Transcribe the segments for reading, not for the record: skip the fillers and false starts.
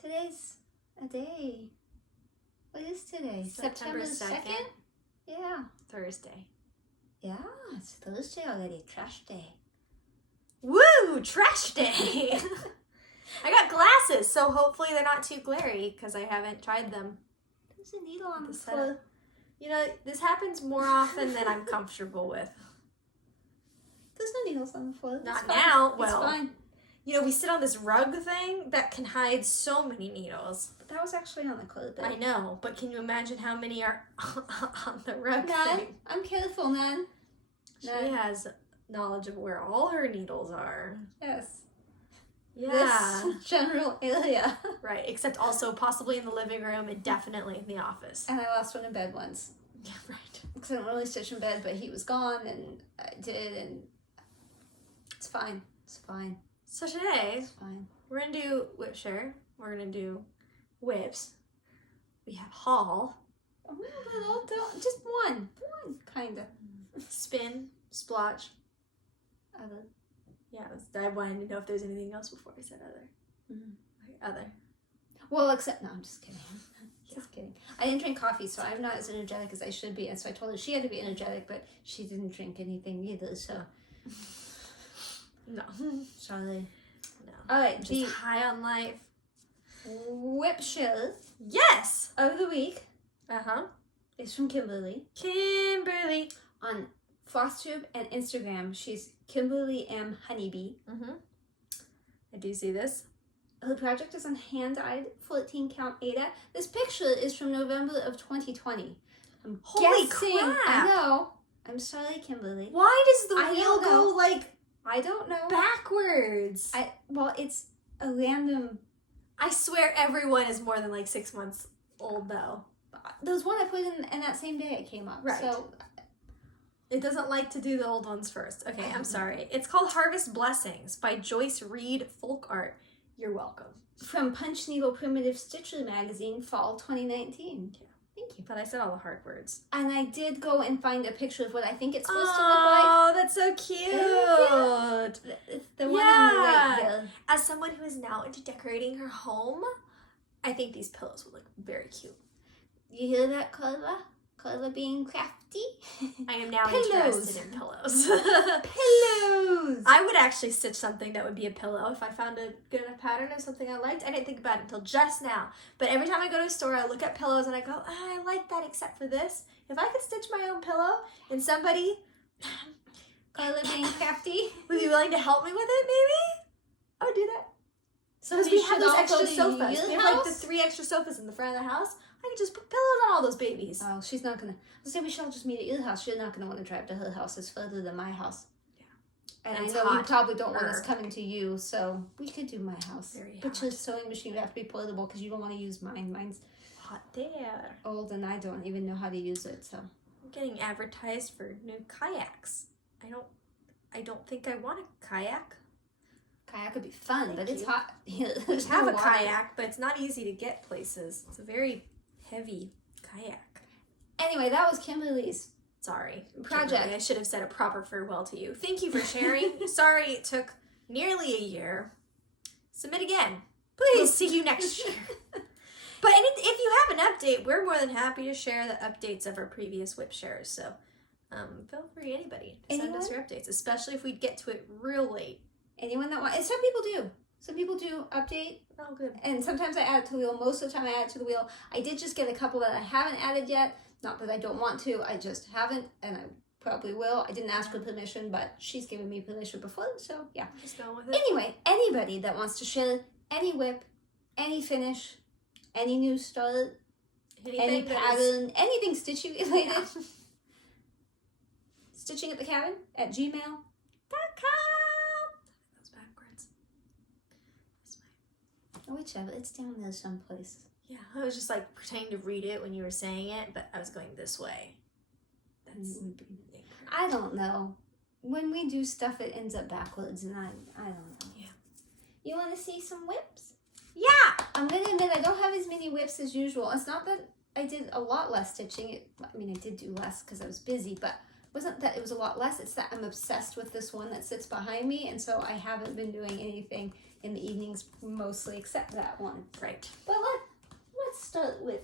Today's a day. What is today? September 2nd? Yeah. Thursday. Yeah, it's Thursday already. Trash day. Woo! Trash day! I got glasses, so hopefully they're not too glary because I haven't tried them. There's a needle on the setup. floor. You know, this happens more often than I'm comfortable with. There's no needles on the floor. Not now. It's Well, fine. you know, we sit on this rug thing that can hide so many needles. But that was actually on the clothes bed. I know, but can you imagine how many are on the rug Nan, thing? I'm careful, Nan. She has knowledge of where all her needles are. Yes. Yeah. This general area. Right, except also possibly in the living room and definitely in the office. And I lost one in bed once. Yeah, right. Because I don't really stitch in bed, but he was gone and I did, and it's fine. It's fine. So today, It's fine. we're going to do WIP share. We're going to do WIPs. We have haul, A little, just one, kind of. spin, splotch. Other. Yeah, I wanted to know if there's anything else before I said other. Okay, other. Well, except, no, I'm just kidding. Just kidding. I didn't drink coffee, so I'm not as energetic as I should be. And so I told her she had to be energetic, but she didn't drink anything either, so. No. Sorry. No. All right, Just the high on life. WIP share Yes! of the week Uh-huh. is from Kimberley. Kimberly. On FlossTube and Instagram, she's Kimberly M. Honeybee. Mm-hmm. I do see this. Her project is on hand-dyed 14 count Ada. This picture is from November of 2020. I'm Holy guessing. crap. I know. I'm sorry, Kimberly. Why does the I wheel don't go know. like I don't know. backwards? Well, it's a random. I swear everyone is more than like 6 months old though. There was one I put in, and that same day it came up. Right. So It doesn't like to do the old ones first. Okay, I'm sorry. It's called Harvest Blessings by Joyce Reed Folk Art. You're welcome. from Punch Needle Primitive Stitcher magazine, fall 2019. Yeah. Thank you. But I said all the hard words. And I did go and find a picture of what I think it's supposed to look Oh, that's so cute. like. It's the one on the right there. As someone who is now into decorating her home, I think these pillows would look very cute. You hear that, Carla? Carla being crafty? I am now Pillows. interested in pillows. Pillows! I would actually stitch something that would be a pillow if I found a good enough pattern of something I liked. I didn't think about it until just now. But every time I go to a store, I look at pillows and I go, I like that except for this. If I could stitch my own pillow and somebody Carla being crafty? would be willing to help me with it, maybe, I would do that. So Because we have those extra sofas. Your We have like the house? 3 extra sofas in the front of the house. I could just put pillows on all those babies. Oh, she's not gonna. Let's say we shall just meet at your house. You're not gonna want to drive to her house. It's further than my house. Yeah. And And I it's know you hot. probably don't want us coming to you, so we could do my house. Very But hot. your sewing machine would have to be portable because you don't want to use mine. Mine's Hot there. old and I don't even know how to use it. So I'm getting advertised for new kayaks. I don't think I want a kayak. kayak would be fun, Thank but it's you. hot. We There's have no a water. kayak, but it's not easy to get places. It's a very heavy kayak. Anyway, that was Kimberly's. Sorry. Project. Kimberly, I should have said a proper farewell to you. Thank you for sharing. Sorry it took nearly a year. Submit again. Please see you next year. But if you have an update, we're more than happy to share the updates of our previous WIP shares. So feel free, anybody, to send us your updates, especially if we get to it real late. Anyone that wants, and some people do. Some people do update, Oh, good. and sometimes I add it to the wheel. Most of the time I add it to the wheel. I did just get a couple that I haven't added yet. Not that I don't want to, I just haven't, and I probably will. I didn't ask for permission, but she's given me permission before, so yeah. Just going with it. Anyway, anybody that wants to share any WIP, any finish, any new start, any Anything that is- pattern, anything stitching related, Yeah. StitchingAtTheCabin@gmail.com. That's backwards. This way. Whichever, it's down there someplace. Yeah, I was just like pretending to read it when you were saying it, but I was going this way. That's I don't know. When we do stuff, it ends up backwards, and I don't know. Yeah. You want to see some WIPs? Yeah. I'm gonna admit I don't have as many WIPs as usual. It's not that I did a lot less stitching. I mean, I did do less because I was busy, but it wasn't that it was a lot less. It's that I'm obsessed with this one that sits behind me, and so I haven't been doing anything in the evenings mostly, except that one. Right. But let's start with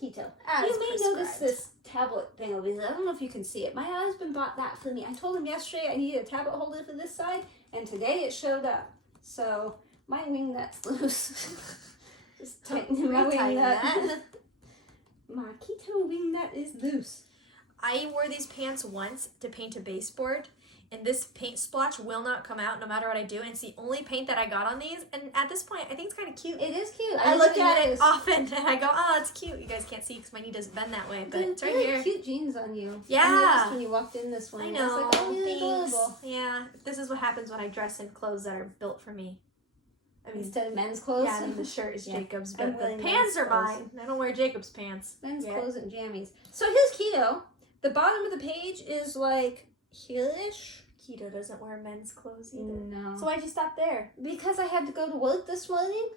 keto. As You may prescribed. notice this tablet thing over here. I don't know if you can see it. My husband bought that for me. I told him yesterday I needed a tablet holder for this side, and today it showed up. So my wing nut's loose. Just tightening my wing nut. My keto wing nut is loose. I wore these pants once to paint a baseboard, and this paint splotch will not come out no matter what I do, and it's the only paint that I got on these, and at this point, I think it's kind of cute. It is cute. I look at it often, and I go, oh, it's cute. You guys can't see because my knee doesn't bend that way, but it's right here. Cute jeans on you. Yeah. I noticed when you walked in this one. I know. I was like, oh, you're Thanks. adorable. Yeah, this is what happens when I dress in clothes that are built for me. I mean, Instead of men's clothes. yeah, I mean, the shirt is Yeah. Jacob's, I'm but the wearing pants men's are clothes. mine. I don't wear Jacob's pants. Men's Yeah. clothes and jammies. So here's keto. The bottom of the page is like here-ish. Keto doesn't wear men's clothes either. No. So why'd you stop there? Because I had to go to work this morning.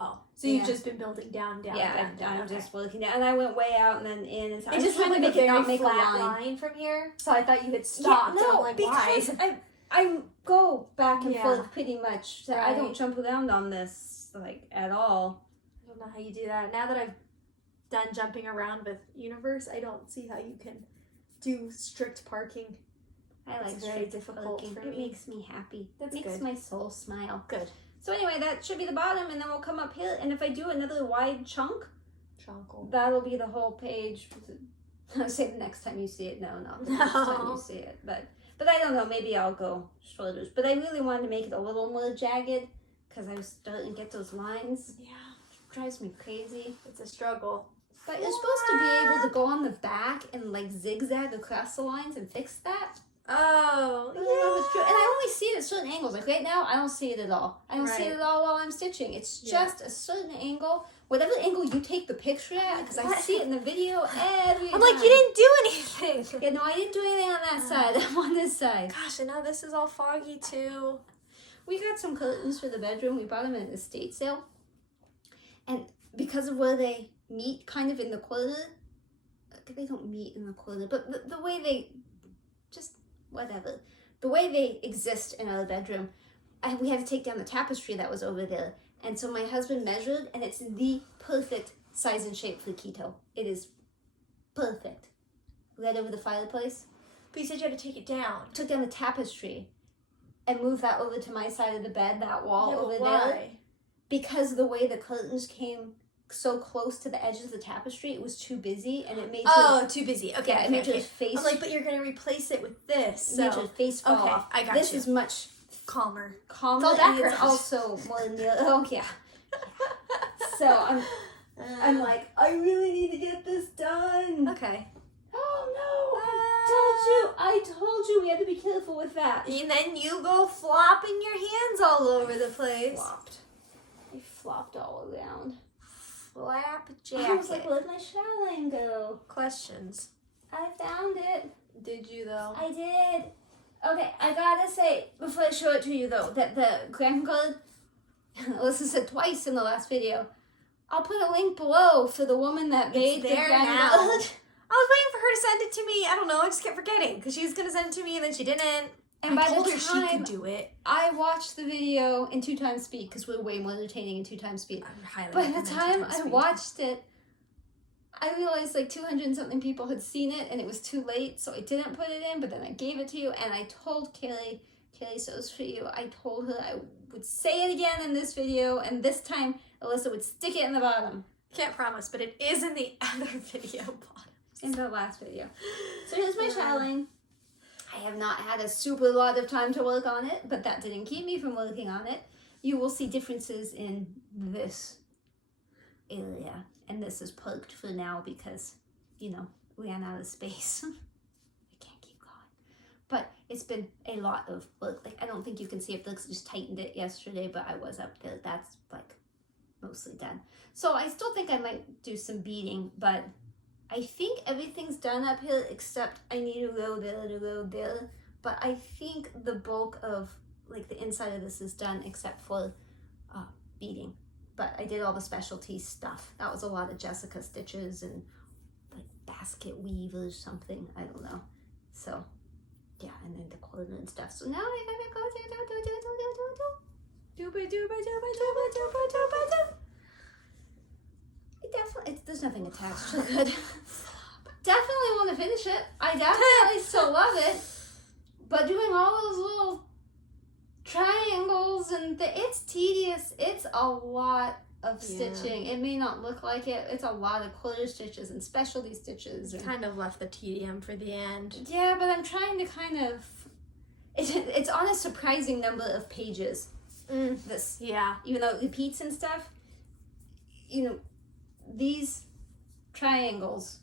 Oh, so you've Yeah. just been building down. Yeah, down. I'm Okay. just working down. And I went way out and then in. And so It just trying looked to like make a it not very make a flat line. line from here, so I thought you had stopped. Yeah, and no, I'm like, why? because I go back and Yeah. forth pretty much. So I don't Right. jump around on this like at all. I don't know how you do that. Now that I've done jumping around with Universe, I don't see how you can do strict parking. I like It's very strict difficult parking. for It me. makes me happy. That's It makes good. my soul smile. Good. So anyway, that should be the bottom, and then we'll come up here. And if I do another wide chunk, Chunkle. that'll be the whole page. I'll say the next time you see it. No, not the next time you see it. But I don't know. Maybe I'll go shoulders. But I really wanted to make it a little more jagged because I was starting to get those lines. Yeah, It drives me crazy. it's a struggle. But you're supposed to be able to go on the back and like zigzag across the lines and fix that. Oh, I don't know if it's true. And I only see it at certain angles. Like right now, I don't see it at all. I don't see Right. it at all while I'm stitching. It's Yeah. just a certain angle. Whatever angle you take the picture at, because I What? see it in the video every I'm like, time. you didn't do anything. Yeah, no, I didn't do anything on that side. I'm on this side. Gosh, and now this is all foggy too. We got some curtains for the bedroom. We bought them at an estate sale. And because of where they meet kind of in the corner, they don't meet in the corner, but the way they, just whatever, the way they exist in our bedroom, we had to take down the tapestry that was over there. And so my husband measured, and it's the perfect size and shape for keto. It is perfect. Right over the fireplace. But you said you had to take it down. Took down the tapestry and moved that over to my side of the bed, that wall Yeah, but over there. why? Because the way the curtains came so close to the edge of the tapestry, it was too busy, and it made Oh, too busy. Okay, yeah, it okay, made your okay. face. I'm like, but you're gonna replace it with this. it made So your face fall okay, off. I got This you. is much calmer. calmer, all and background. it's also more near. Oh yeah. So I'm like, I really need to get this done. Okay. Oh no! I told you we had to be careful with that. And then you go flopping your hands all over the place. Flopped. I flopped all around. Flap I was like, jacket. where'd my Chatelaine go? Questions. I found it. Did you though? I did. Okay, I gotta say, before I show it to you though, that the Grime Guard, Alyssa said twice in the last video, I'll put a link below for the woman that made the there Grime now. Guard. I was waiting for her to send it to me. I don't know. I just kept forgetting because she was gonna send it to me and then she didn't. And I by told the her she time could do it. I watched the video in 2x speed, because we're way more entertaining in 2x speed. I highly By the recommend time 2x I speed. watched it, I realized like 200 and something people had seen it, and it was too late, so I didn't put it in, but then I gave it to you, and I told Kelly, so it's for you, I told her I would say it again in this video, and this time Alyssa would stick it in the bottom. Can't promise, but it is in the other video bottom. In the last video. So here's my Chatelaine. I have not had a super lot of time to work on it, but that didn't keep me from working on it. You will see differences in this area, and this is parked for now because, you know, we ran out of space. I can't keep going. But it's been a lot of work. Like, I don't think you can see it because I just tightened it yesterday, but I was up there. That's like mostly done. So I still think I might do some beading, but I think everything's done up here except I need to go there. But I think the bulk of like the inside of this is done except for beading. But I did all the specialty stuff. That was a lot of Jessica stitches and like basket weave or something. I don't know. So yeah, and then the corner and stuff. So now I gotta go do. There's nothing attached to it. Definitely want to finish it. I definitely still love it. But doing all those little triangles and it's tedious. It's a lot of stitching. It may not look like it. It's a lot of quarter stitches and specialty stitches. Kind of left the tedium for the end. Yeah, but I'm trying to kind of... It's on a surprising number of pages. This, even though it repeats and stuff, these triangles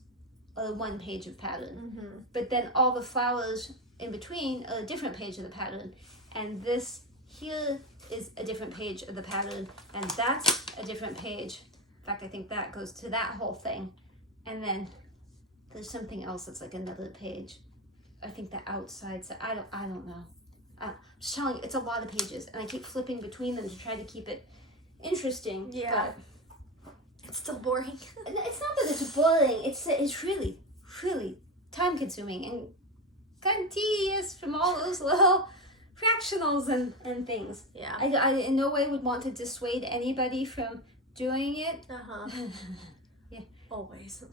are one page of pattern, but then all the flowers in between are a different page of the pattern, and this here is a different page of the pattern, and that's a different page. In fact, I think that goes to that whole thing, and then there's something else that's like another page. I think the outside side. I don't know. I'm just telling you, it's a lot of pages, and I keep flipping between them to try to keep it interesting. Yeah. But it's still boring. It's not that it's boring. It's really, really time consuming and kind of tedious from all those little fractionals and things. Yeah. I in no way would want to dissuade anybody from doing it. Yeah. Always.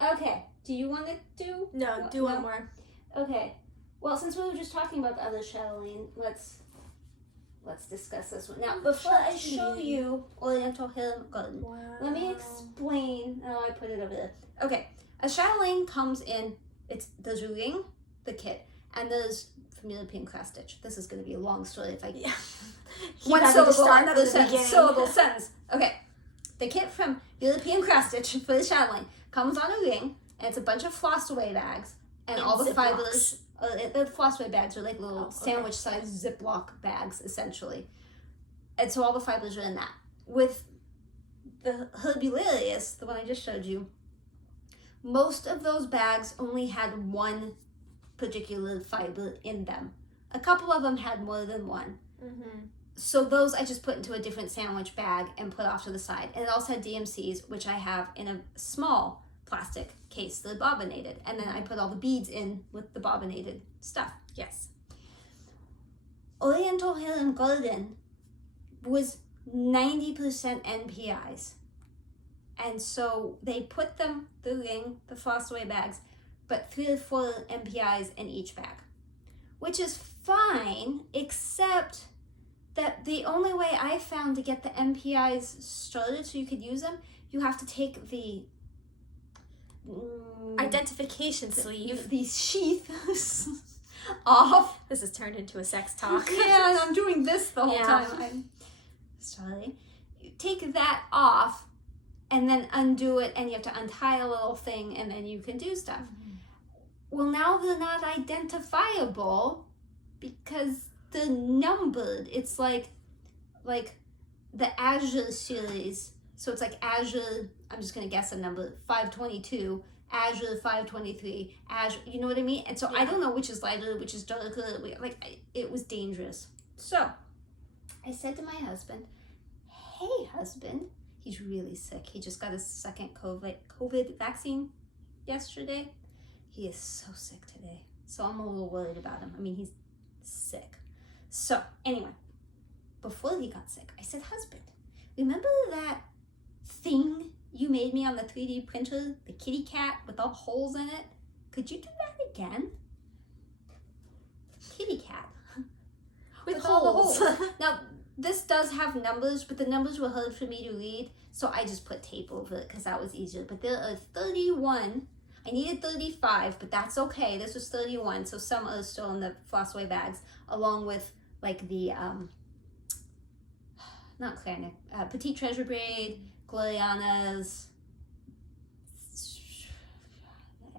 Okay. Do you want to do? No, do one more. Okay. Well, since we were just talking about the other Chatelaine, let's discuss this one. Now, before I show you Oriental Harem Garden, let me explain. Oh, I put it over there. Okay. A Chatelaine comes in, there's a ring, the kit, and there's Mirabilia cross stitch. This is going to be a long story if I... Yeah. One syllable, another syllable sentence. Okay. The kit from Mirabilia cross stitch for the Chatelaine comes on a ring, and it's a bunch of floss away bags, and all the fibers... the floss away bags are like little sandwich-sized Ziploc bags, essentially. And so all the fibers are in that. With the Mirabilia, the one I just showed you, most of those bags only had one particular fiber in them. A couple of them had more than one. So those I just put into a different sandwich bag and put off to the side. And it also had DMCs, which I have in a small plastic case that are bobbinated, and then I put all the beads in with the bobbinated stuff. Yes. Oriental Harem Garden was 90% NPIs, and so they put them, the ring, the floss away bags, but 3 or 4 NPIs in each bag, which is fine, except that the only way I found to get the NPIs started so you could use them, you have to take the identification sleeve, these sheaths off. This has turned into a sex talk. Yeah, and I'm doing this the whole time. I'm sorry. You take that off and then undo it, and you have to untie a little thing, and then you can do stuff. Well, now they're not identifiable because they're numbered. It's like the Azure series. So it's like Azure, I'm just going to guess a number, 522, Azure 523, Azure, you know what I mean? And so I don't know which is lighter, which is darker. It was dangerous. So I said to my husband, hey, husband, he's really sick. He just got his second COVID vaccine yesterday. He is so sick today. So I'm a little worried about him. I mean, he's sick. So anyway, before he got sick, I said, husband, remember that thing you made me on the 3D printer, the kitty cat with all holes in it? Could you do that again? Kitty cat. with all the holes. Now, this does have numbers, but the numbers were hard for me to read, so I just put tape over it because that was easier. But there are 31. I needed 35, but that's okay. This was 31, so some are still in the floss away bags, along with like the, not Clarinet, Petite Treasure Braid, Gloriana's,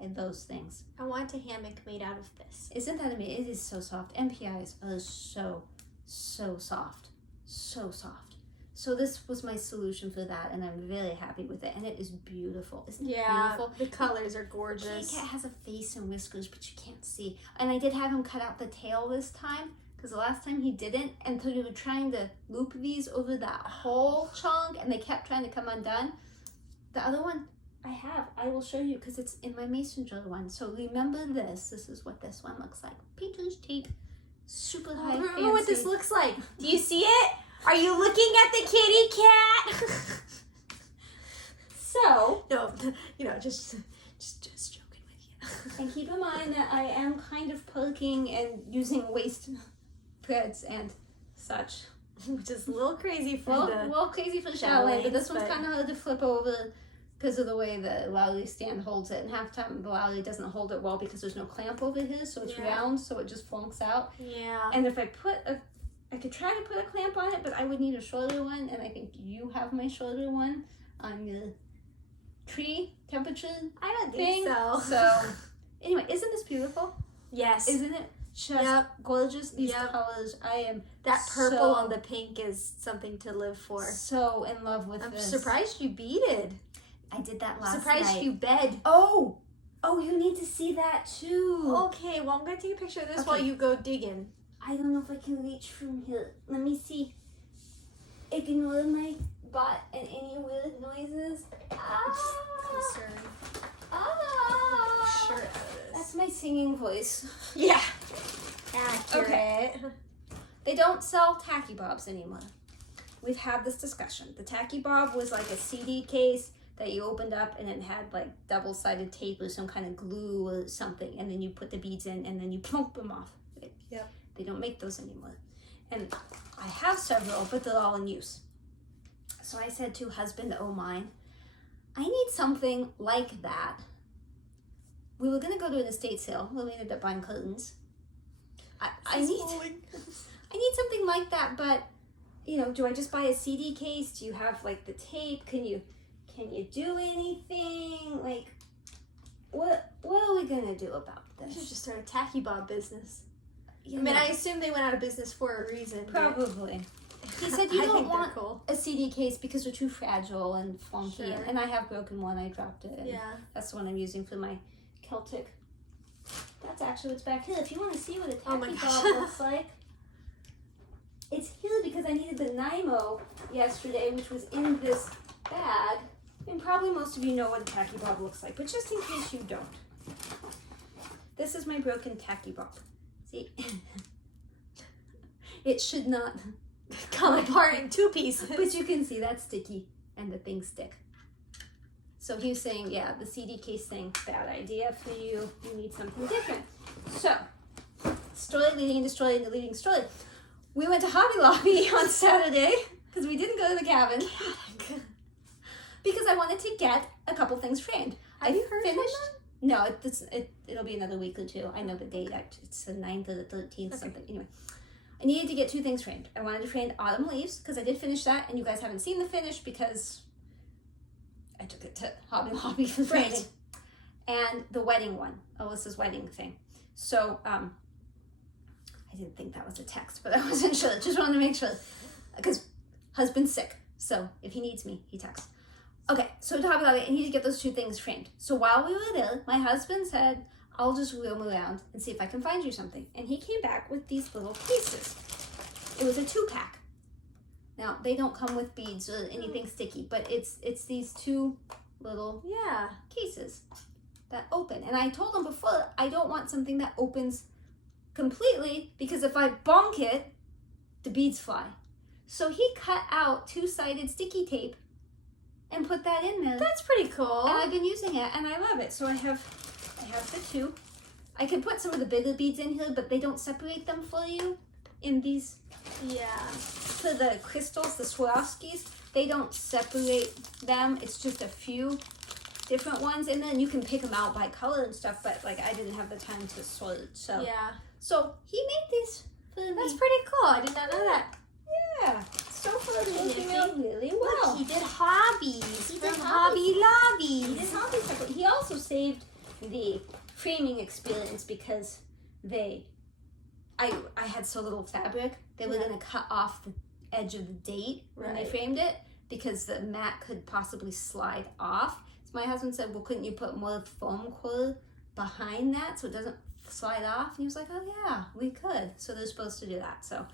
and those things. I want a hammock made out of this. Isn't that amazing? It is so soft. MPIs are so soft. So soft. So this was my solution for that, and I'm very happy with it, and it is beautiful. Isn't it beautiful? The colors are gorgeous. The cat has a face and whiskers, but you can't see. And I did have him cut out the tail this time, because the last time he didn't, and so we were trying to loop these over that whole chunk, and they kept trying to come undone. The other one I will show you, because it's in my mason jar one. So remember this. This is what this one looks like. Painter's tape. super high Remember what this fancy. looks like? Do you see it? Are you looking at the kitty cat? So, No, just joking with you. and keep in mind that I am kind of poking and using waist threads and such. Which is a little crazy for Well, the... a little crazy for the Chatelaine, but this one's but- kind of hard to flip over because of the way the Lowry stand holds it. And half the time the Lowry doesn't hold it well because there's no clamp over his, so it's round, so it just flunks out. Yeah. And if I could try to put a clamp on it, but I would need a shorter one, and I think you have my shorter one on the tree temperature I don't thing. think so. So, anyway, isn't this beautiful? Yes. Isn't it just gorgeous? These Yep. colors, I am That purple so- on the pink is something to live for. so in love with I'm this. surprised you beaded. I did that last Surprised night. you bed. Oh, you need to see that too. Okay, well, I'm going to take a picture of this Okay. while you go digging. I don't know if I can reach from here. Let me see. Ignore my butt and any weird noises. Concern. Ah. Shirt out of this. That's my singing voice. Yeah. Accurate. They don't sell tacky bobs anymore. We've had this discussion. The tacky bob was like a CD case that you opened up and it had like double-sided tape or some kind of glue or something, and then you put the beads in and then you plunk them off. Yep. They don't make those anymore. And I have several, but they're all in use. So I said to husband, oh mine, I need something like that. We were gonna go to an estate sale where we ended up buying curtains. I need something like that, but do I just buy a CD case? Do you have like the tape? Can you do anything? Like, what are we gonna do about You should this? just start a tacky bob business. You I mean, know, I assume they went out of business for a reason. but probably. He said you I don't think they're want cool. a CD case because they're too fragile and funky, Sure. and I have broken one. I dropped it. And Yeah. that's the one I'm using for my Celtic. That's actually what's back here. If you want to see what a Oh my tacky gosh. bob looks like, it's here because I needed the Nymo yesterday, which was in this bag. And probably most of you know what a tacky bob looks like, but just in case you don't, this is my broken tacky bob. See, it should not Come apart in two pieces. but you can see that's sticky and the things stick. So he was saying, yeah, the CD case thing, bad idea for you. You need something different. So, story leading into story into leading story. We went to Hobby Lobby on Saturday because we didn't go to the cabin because I wanted to get a couple things framed. Have you heard from them? No, it'll be another week or two. I know the date. It's the 9th or the 13th, Okay. something. Anyway, I needed to get 2 things framed. I wanted to frame Autumn Leaves because I did finish that, and you guys haven't seen the finish because I took it to Hobby Lobby for framing. Right. And the wedding one, Alyssa's wedding thing. So, I didn't think that was a text, but I wasn't sure. Just wanted to make sure. Because husband's sick, so if he needs me, he texts. Okay, so to Hobby Lobby, I need to get those 2 things framed. So while we were there, my husband said, I'll just roam around and see if I can find you something. And he came back with these little cases. It was a 2-pack. Now, they don't come with beads or anything sticky, but it's these 2 little Yeah. cases that open. And I told him before, I don't want something that opens completely because if I bonk it, the beads fly. So he cut out 2-sided sticky tape and put that in there. That's pretty cool. And I've been using it and I love it. So I have the 2. I could put some of the bigger beads in here, but they don't separate them for you in these. Yeah. For the crystals, the Swarovskis, they don't separate them. It's just a few different ones, and then you can pick them out by color and stuff. But like, I didn't have the time to sort, so Yeah. So he made these for me. That's pretty cool. I did not know that. Yeah. So far, it's working Nifty. out really well. Look, he did hobbies He did from hobbies. Hobby He Lobby. did hobby stuff, but he also saved the framing experience because I had so little fabric. They were Yeah. gonna cut off the edge of the date when they Right. framed it because the mat could possibly slide off. So my husband said, well, couldn't you put more foam core behind that so it doesn't slide off? And he was like, oh yeah, we could. So they're supposed to do that. So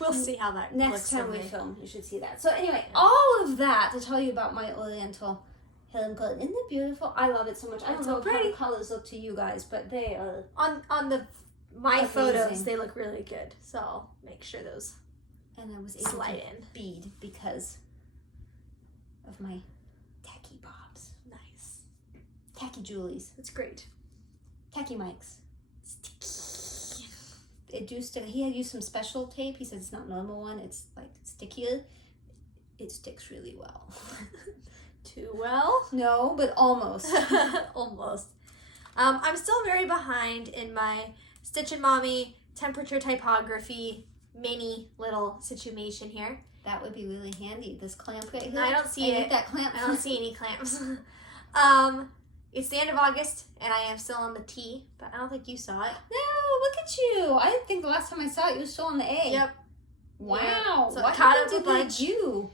We'll see how that next looks time for we me. film, you should see that. So anyway, all of that to tell you about my Oriental Helen Garden. Isn't it beautiful? I love it so much. I don't It's know so how pretty. the colors look to you guys, but they are. On the my Amazing. photos, they look really good. So I'll make sure those And I was able slide to in. bead because of my tacky bobs. Nice. Tacky Julies. That's great. Tacky mics. Sticky. It do stick. He had used some special tape. He said it's not normal one. It's like stickier. It sticks really well. Too well? No, but almost. Almost. I'm still very behind in my Stitch and Mommy temperature typography mini little situation here. That would be really handy. This clamp right here. I don't see it. Need that clamp. I don't see any clamps. It's the end of August, and I am still on the T, but I don't think you saw it. No, look at you. I didn't think the last time I saw it, you were still on the A. Yep. Wow. Yeah. So What it caught happened up a to bunch. you?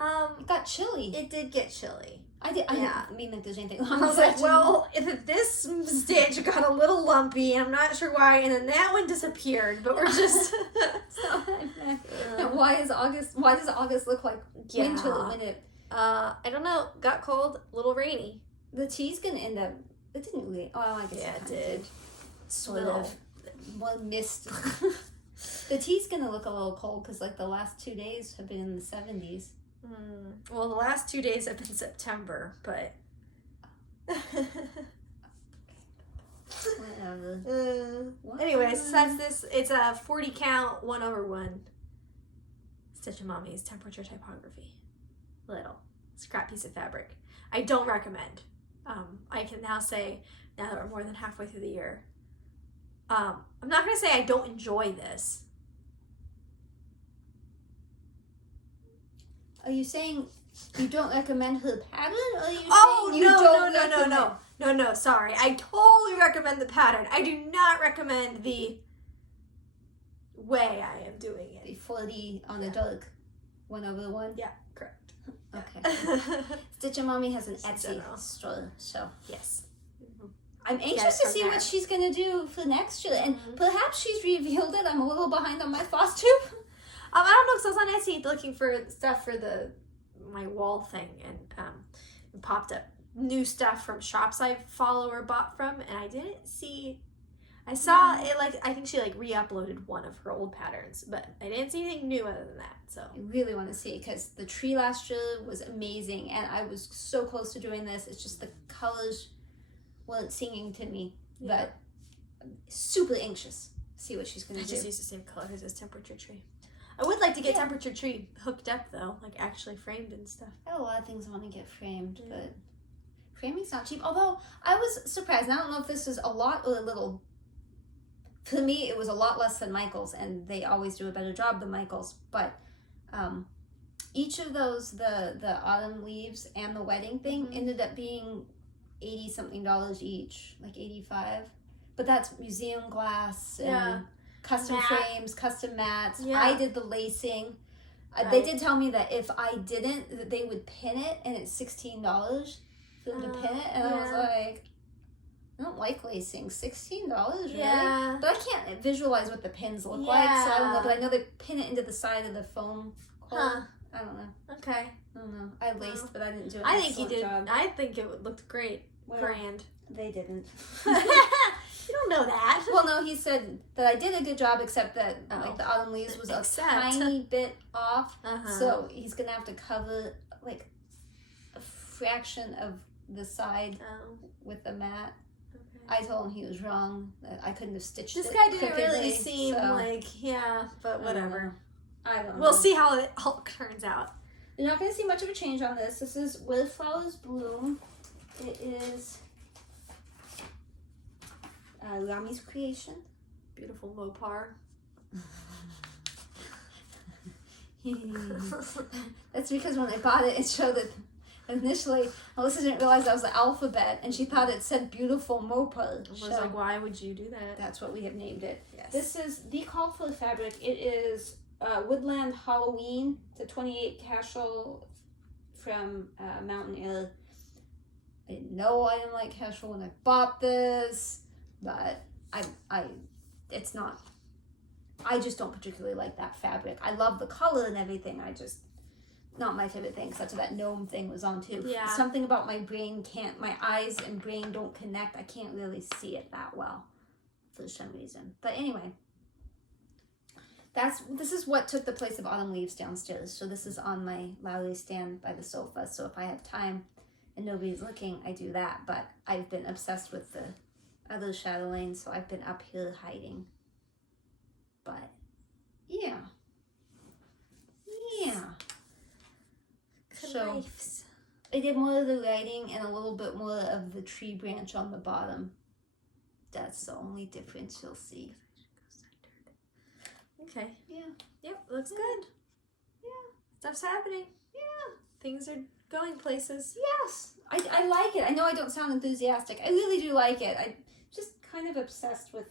It got chilly. It did get chilly. I didn't mean like there's anything I wrong was with like, that. well, if this stitch got a little lumpy, I'm not sure why, and then that one disappeared, but we're just... Why does August look like winter when it... I don't know, got cold, a little rainy. The tea's gonna end up... It didn't really... Oh, I guess Yeah, it kinda did. Sort Little. of. One mist. The tea's gonna look a little cold because like the last 2 days have been in the 70s. Well, the last 2 days have been September, but... Whatever. Anyways, so that's this. It's a 40 count 1/1 Stitch and Mommy's temperature typography. Little scrap piece of fabric. I don't recommend. I can now say, now that we're more than halfway through the year, I'm not going to say I don't enjoy this. Are you saying you don't recommend her pattern, or are you Oh, saying you don't recommend... No, sorry. I totally recommend the pattern. I do not recommend the way I am doing it. The 40 on the dark 1/1? Yeah, correct. Okay. Stitch and Mommy has an Just in Etsy general. store, so Yes. I'm Get anxious it to from see there. what she's going to do for next year, and Mhm. perhaps she's revealed it. I'm a little behind on my FlossTube. I don't know, because I was on Etsy looking for stuff for my wall thing, and it popped up new stuff from shops I follow or bought from, and I didn't see. I saw it, like, I think she like re-uploaded one of her old patterns, but I didn't see anything new other than that. So I really want to see, because the tree last year was amazing, and I was so close to doing this. It's just the colors weren't singing to me, but I'm super anxious to see what she's going I to just do. use the same colors as temperature tree. I would like to get Yeah. temperature tree hooked up though, like actually framed and stuff. I have a lot of things I want to get framed, Yeah. but framing's not cheap. Although I was surprised, and I don't know if this is a lot or a little. For me, it was a lot less than Michael's, and they always do a better job than Michael's. But each of those, the autumn leaves and the wedding thing, ended up being $80-something each, like $85. But that's museum glass and custom Mat. frames, custom mats. Yeah. I did the lacing. They Right. did tell me that if I didn't, that they would pin it, and it's $16 for them to pin it. And I was yeah. like, I don't like lacing. $16, really? Yeah. But I can't visualize what the pins look like, so I don't know. Yeah. But I know they pin it into the side of the foam core. Huh. I don't know. Okay. I don't know. I laced, but I didn't do an I think you excellent did. job. I think it looked great. Well, Grand. They didn't. You don't know that. Well, no, he said that I did a good job, except that Oh. like the autumn leaves was Except. a tiny bit off. Uh-huh. So he's gonna have to cover like a fraction of the side Oh, with the mat. okay. I told him he was wrong. That I couldn't have stitched This it guy didn't crookedly, really seem so like, but whatever. I don't know. We'll see how it all turns out. You're not gonna see much of a change on this. This is Where Flowers Bloom. It is Rami's creation. Beautiful Mopar. That's because when I bought it, it showed that initially Alyssa didn't realize that was the alphabet, and she thought it said beautiful Mopar. I was like, why would you do that? That's what we have named it. Yes. This is the call for the fabric. It is Woodland Halloween. It's a 28 casual from Mountain Air. I didn't know I didn't like casual when I bought this, but it's not. I just don't particularly like that fabric. I love the color and everything. I just, not my favorite thing. Such that gnome thing was on too. Yeah. Something about my eyes and brain don't connect. I can't really see it that well for some reason. But anyway, this is what took the place of autumn leaves downstairs. So this is on my lavalier stand by the sofa. So if I have time and nobody's looking, I do that. But I've been obsessed with the other Chatelaine, so I've been up here hiding. But yeah. So I did more of the writing and a little bit more of the tree branch on the bottom. That's the only difference you'll see. Okay. Yeah. Yep, looks good. Yeah. Stuff's happening. Yeah. Things are going places. Yes. I like it. I know I don't sound enthusiastic. I really do like it. I'm just kind of obsessed with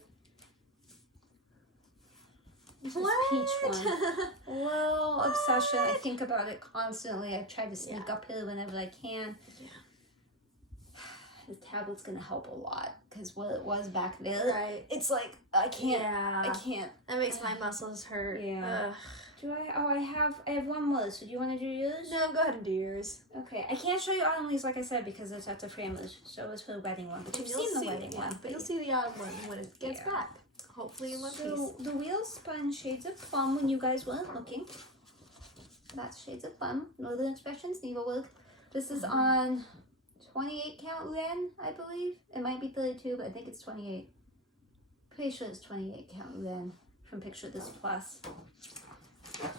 this peach one. Well, obsession. I think about it constantly. I try to sneak up here whenever I can. Yeah. The tablet's gonna help a lot because what it was back there, right? It's like I can't. Yeah. I can't. That makes my muscles hurt. Yeah. Ugh. Do I? Oh, I have one more. So do you want to do yours? No, go ahead and do yours. Okay. I can't show you autumn leaves like I said because it's at the framers. So it's for the wedding one, but you've seen the wedding one. But you'll see the autumn one when it gets back. Hopefully in one piece. So the wheel spun shades of plum when you guys weren't looking. That's shades of plum. Northern Expressions needlework. This is on 28 count Ren, I believe. It might be 32, but I think it's 28. Pretty sure it's 28 count Ren from Picture This Plus.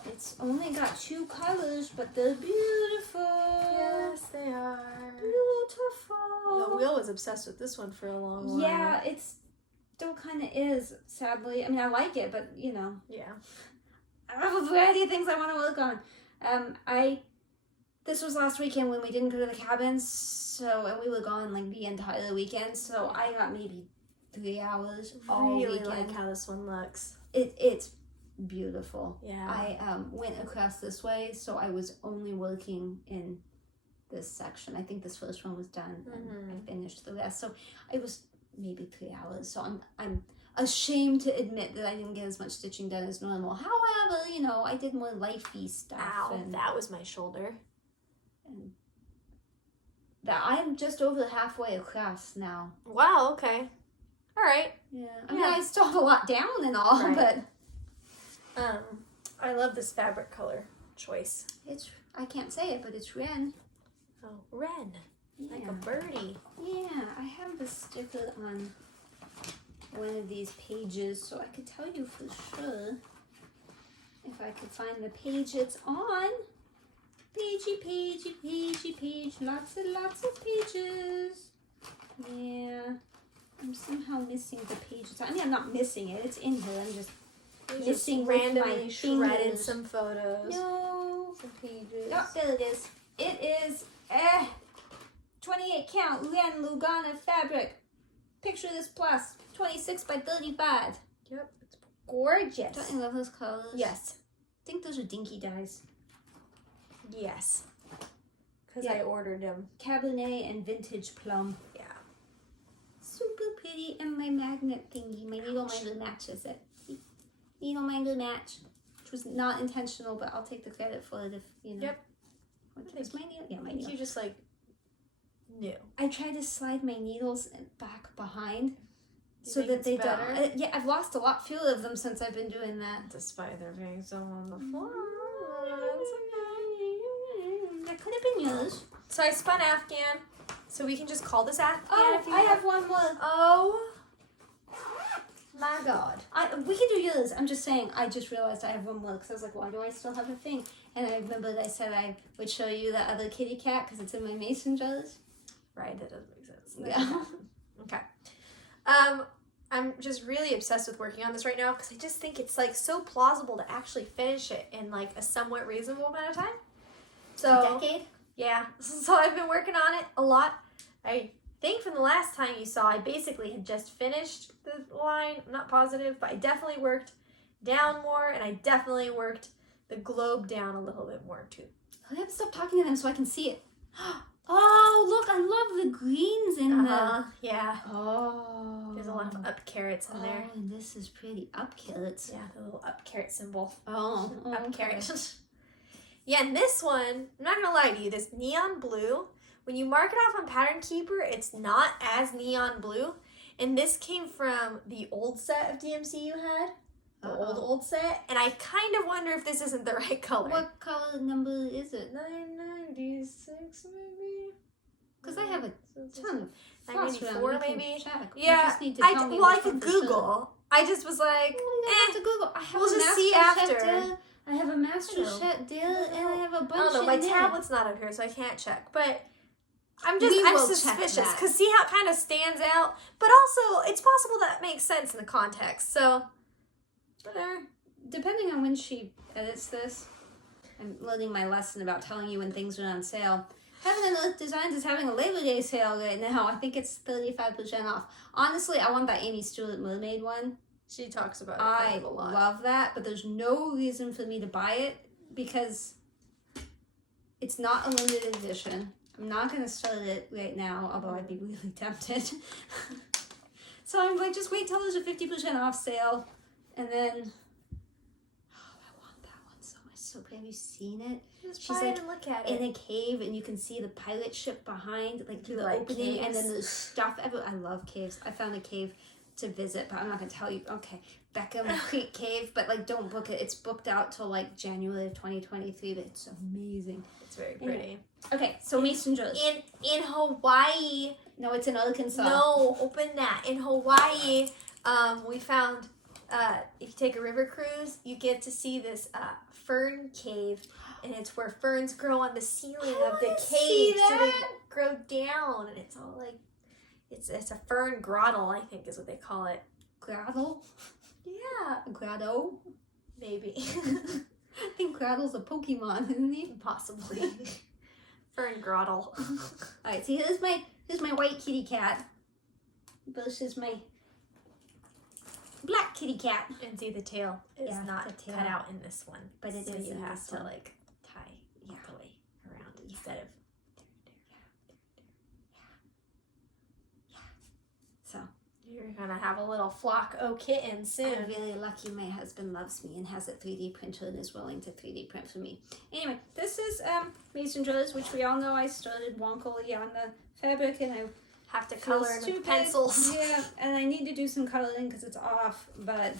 It's only got 2 colors, but they're beautiful. Yes, they are. Beautiful. The wheel was obsessed with this one for a long while. Yeah, it's still kind of is, sadly. I mean, I like it, but you know. Yeah. I have a variety of things I want to work on. This was last weekend when we didn't go to the cabins, and we were gone like the entire weekend, so I got maybe 3 hours all weekend. I like how this one looks. It's beautiful. Yeah. I went across this way, so I was only working in this section. I think this first one was done, and I finished the rest. So I was maybe 3 hours. So I'm ashamed to admit that I didn't get as much stitching done as normal. However, you know, I did more lifey stuff. Ow, and that was my shoulder. And that I'm just over halfway across now. Wow. Okay. All right. Yeah. I mean, I still have a lot down and all, but I love this fabric color choice. I can't say it, but it's Ren. Oh, Ren. Yeah. Like a birdie. Yeah, I have the sticker on one of these pages, so I could tell you for sure if I could find the page it's on. Page, lots and lots of pages. Yeah, I'm somehow missing the pages. I mean, I'm not missing it. It's in here. I'm just missing randomly shredded some photos. No. Some pages. Oh, there it is. It is 28 count Ren Lugana fabric. Picture This Plus. 26 by 35. Yep. It's gorgeous. Don't you love those colors? Yes. I think those are dinky dyes. Yes. Because I ordered them. Cabernet and vintage plum. Yeah. Super pretty. And my magnet thingy. My needle minder matches it. Needle minder match. Which was not intentional, but I'll take the credit for it if, you know. Yep. What's my needle? Yeah, my needle. You just like knew. I try to slide my needles back behind so that they don't. Yeah, I've lost a lot fewer of them since I've been doing that. Despite there being some on the floor. That could have been yours. So I spun Afghan. So we can just call this Afghan if you I have one more. Oh my god. We can do yours. I'm just saying, I just realized I have one more because I was like, why do I still have a thing? And I remembered I said I would show you the other kitty cat because it's in my mason jars. Right, that doesn't make sense. Yeah. Okay. I'm just really obsessed with working on this right now because I just think it's like so plausible to actually finish it in like a somewhat reasonable amount of time. So a decade? Yeah. So I've been working on it a lot. I think from the last time you saw, I basically had just finished the line. I'm not positive, but I definitely worked down more and I definitely worked the globe down a little bit more too. I have to stop talking to them so I can see it. Oh, look, I love the greens in the... Yeah. Oh. There's a lot of up carrots in there. Oh, and this is pretty. Up carrots. Yeah, the little up carrot symbol. Oh. Up carrot. Yeah, and this one, I'm not gonna lie to you, this neon blue, when you mark it off on Pattern Keeper, it's not as neon blue. And this came from the old set of DMC you had. The old set. And I kind of wonder if this isn't the right color. What color number is it? 996 maybe? Because I have a ton of floss around. 994 maybe? Check. Yeah. You just need to tell me I which could one for sure. Google. I just was like, Well, you don't have to Google. I have We'll a just see Master after. Chef Dill, I have a Master know. Chef Dill, and I have a bunch I don't know, in my there. tablet's not up here, so I can't check. But I'm We will check suspicious that. because see how it kind of stands out. But also, it's possible that makes sense in the context. So, whatever. Depending on when she edits this, I'm learning my lesson about telling you when things are on sale. Heaven and Earth Designs is having a Labor Day sale right now. I think it's 35% off. Honestly, I want that Amy Stewart mermaid one. She talks about it I a lot. love that, but there's no reason for me to buy it because it's not a limited edition. I'm not going to start it right now, although I'd be really tempted. So I'm like, just wait till there's a 50% off sale, and then... I want that one so much. So have you seen it? Just She's buy like it and look at it. in a cave, and you can see the pirate ship behind, like through the like opening, caves? and then there's stuff everywhere. I love caves. I found a cave to visit, but I'm not gonna tell you. Okay, Beckham Creek Cave, but like don't book it. It's booked out till like January of 2023, but it's amazing. It's very pretty. Anyway. Okay, so mason jars. In Hawaii. No, it's in Arkansas. No, open that. In Hawaii, we found if you take a river cruise, you get to see this fern cave, and it's where ferns grow on the ceiling of the cave, so they grow down, and it's all like it's a fern grotto, I think is what they call it. Grotto? Yeah, Grotto? maybe. I think Grottle's a Pokemon, isn't he? Possibly. Fern grotto. Alright, see, here's my white kitty cat versus my black kitty cat. And see, the tail is Yeah, not the tail. cut out in this one, But it so is you in have this to one. like tie all the way around instead of. So, You're gonna have a little flock o' kittens soon. I'm really lucky my husband loves me and has a 3D printer and is willing to 3D print for me. Anyway, this is mason jars, which we all know I started wonkily on the fabric, and I Have to feel color in with stupid. pencils. Yeah, and I need to do some coloring because it's off, but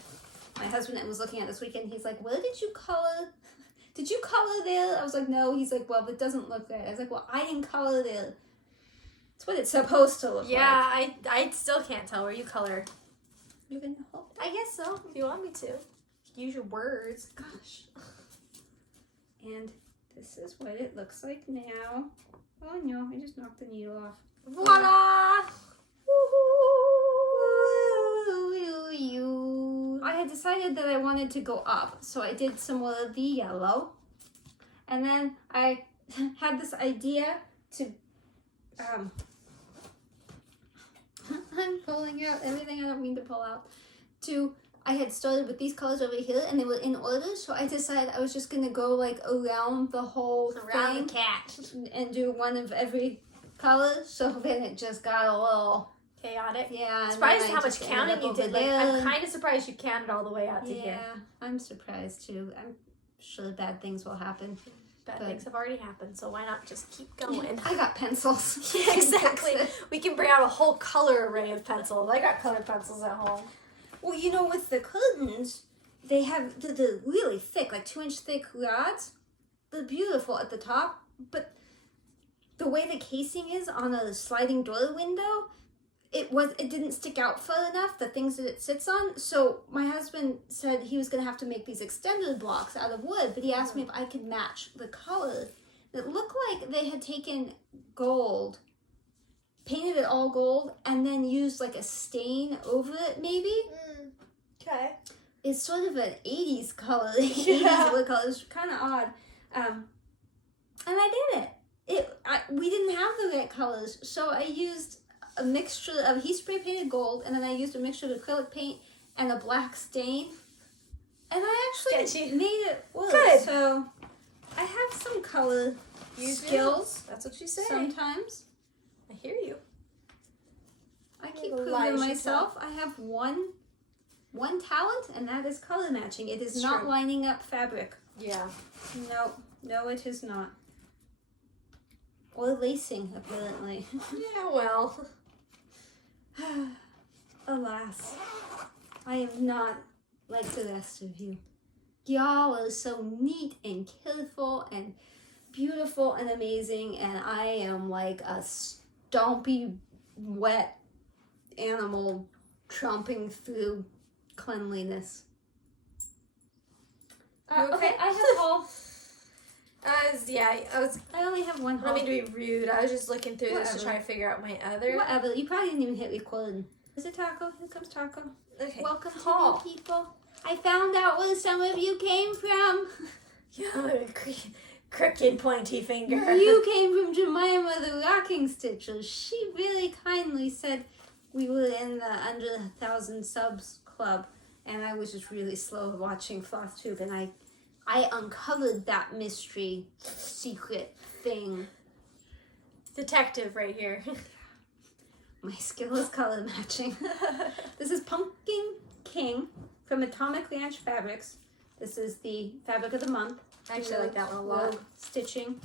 my husband was looking at this weekend, he's like, where did you color? Did you color there? I was like, no. He's like, well, it doesn't look right. I was like, well, I didn't color there. It's what it's supposed to look like. Yeah, I still can't tell where you color. You're gonna help? I guess so, if you want me to. Use your words. Gosh. And this is what it looks like now. Oh no, I just knocked the needle off. Voila! I had decided that I wanted to go up, so I did some more of the yellow. And then I had this idea to I'm pulling out everything I don't mean to pull out. I had started with these colors over here, and they were in order, so I decided I was just gonna go like around the whole Around thing the cat. and do one of every color. So then it just got a little Chaotic. yeah. and Surprised then I how much just ended counting up you over did. Like, there. I'm kind of surprised you counted all the way out to here. Yeah, I'm surprised too. I'm sure bad things will happen. Bad But- things have already happened, so why not just keep going? I got pencils. Yeah, exactly. We can bring out a whole color array of pencils. I got colored pencils at home. Well, you know, with the curtains, they have the really thick, like 2-inch thick rods. They're beautiful at the top, but the way the casing is on a sliding door window, it didn't stick out far enough, the things that it sits on. So my husband said he was going to have to make these extended blocks out of wood, but he asked me if I could match the color. It looked like they had taken gold, painted it all gold, and then used like a stain over it maybe. Okay. It's sort of an 80s color. Yeah. 80s wood color. It's kind of odd. And I did it. We didn't have the right colors, so I used a mixture of, he spray painted gold, and then I used a mixture of acrylic paint and a black stain. And I actually Sketchy. made it work. Good. So I have some color skills That's what you say. sometimes. I hear you. I keep Little proving lies you myself. I have one talent, and that is color matching. It is It's not true. lining up fabric. Yeah. No, it is not. Or lacing, apparently. Yeah, well. alas, I am not like the rest of you. Y'all are so neat and careful and beautiful and amazing, and I am like a stompy, wet animal tromping through cleanliness. Okay, I have all. I only have one I don't mean to be rude. I was just looking through this to try to figure out my other. Whatever. You probably didn't even hit record. Is it Taco? Here comes Taco. Okay. Welcome to new people. I found out where some of you came from. Crooked pointy finger. You came from Jemima the Rocking Stitcher. She really kindly said we were in the Under 1,000 Subs Club, and I was just really slow watching FlossTube, and I uncovered that mystery secret thing. Detective right here. My skill is color matching. This is Pumpkin King from Atomic Ranch Fabrics. This is the fabric of the month. I actually like that one a lot. Stitching.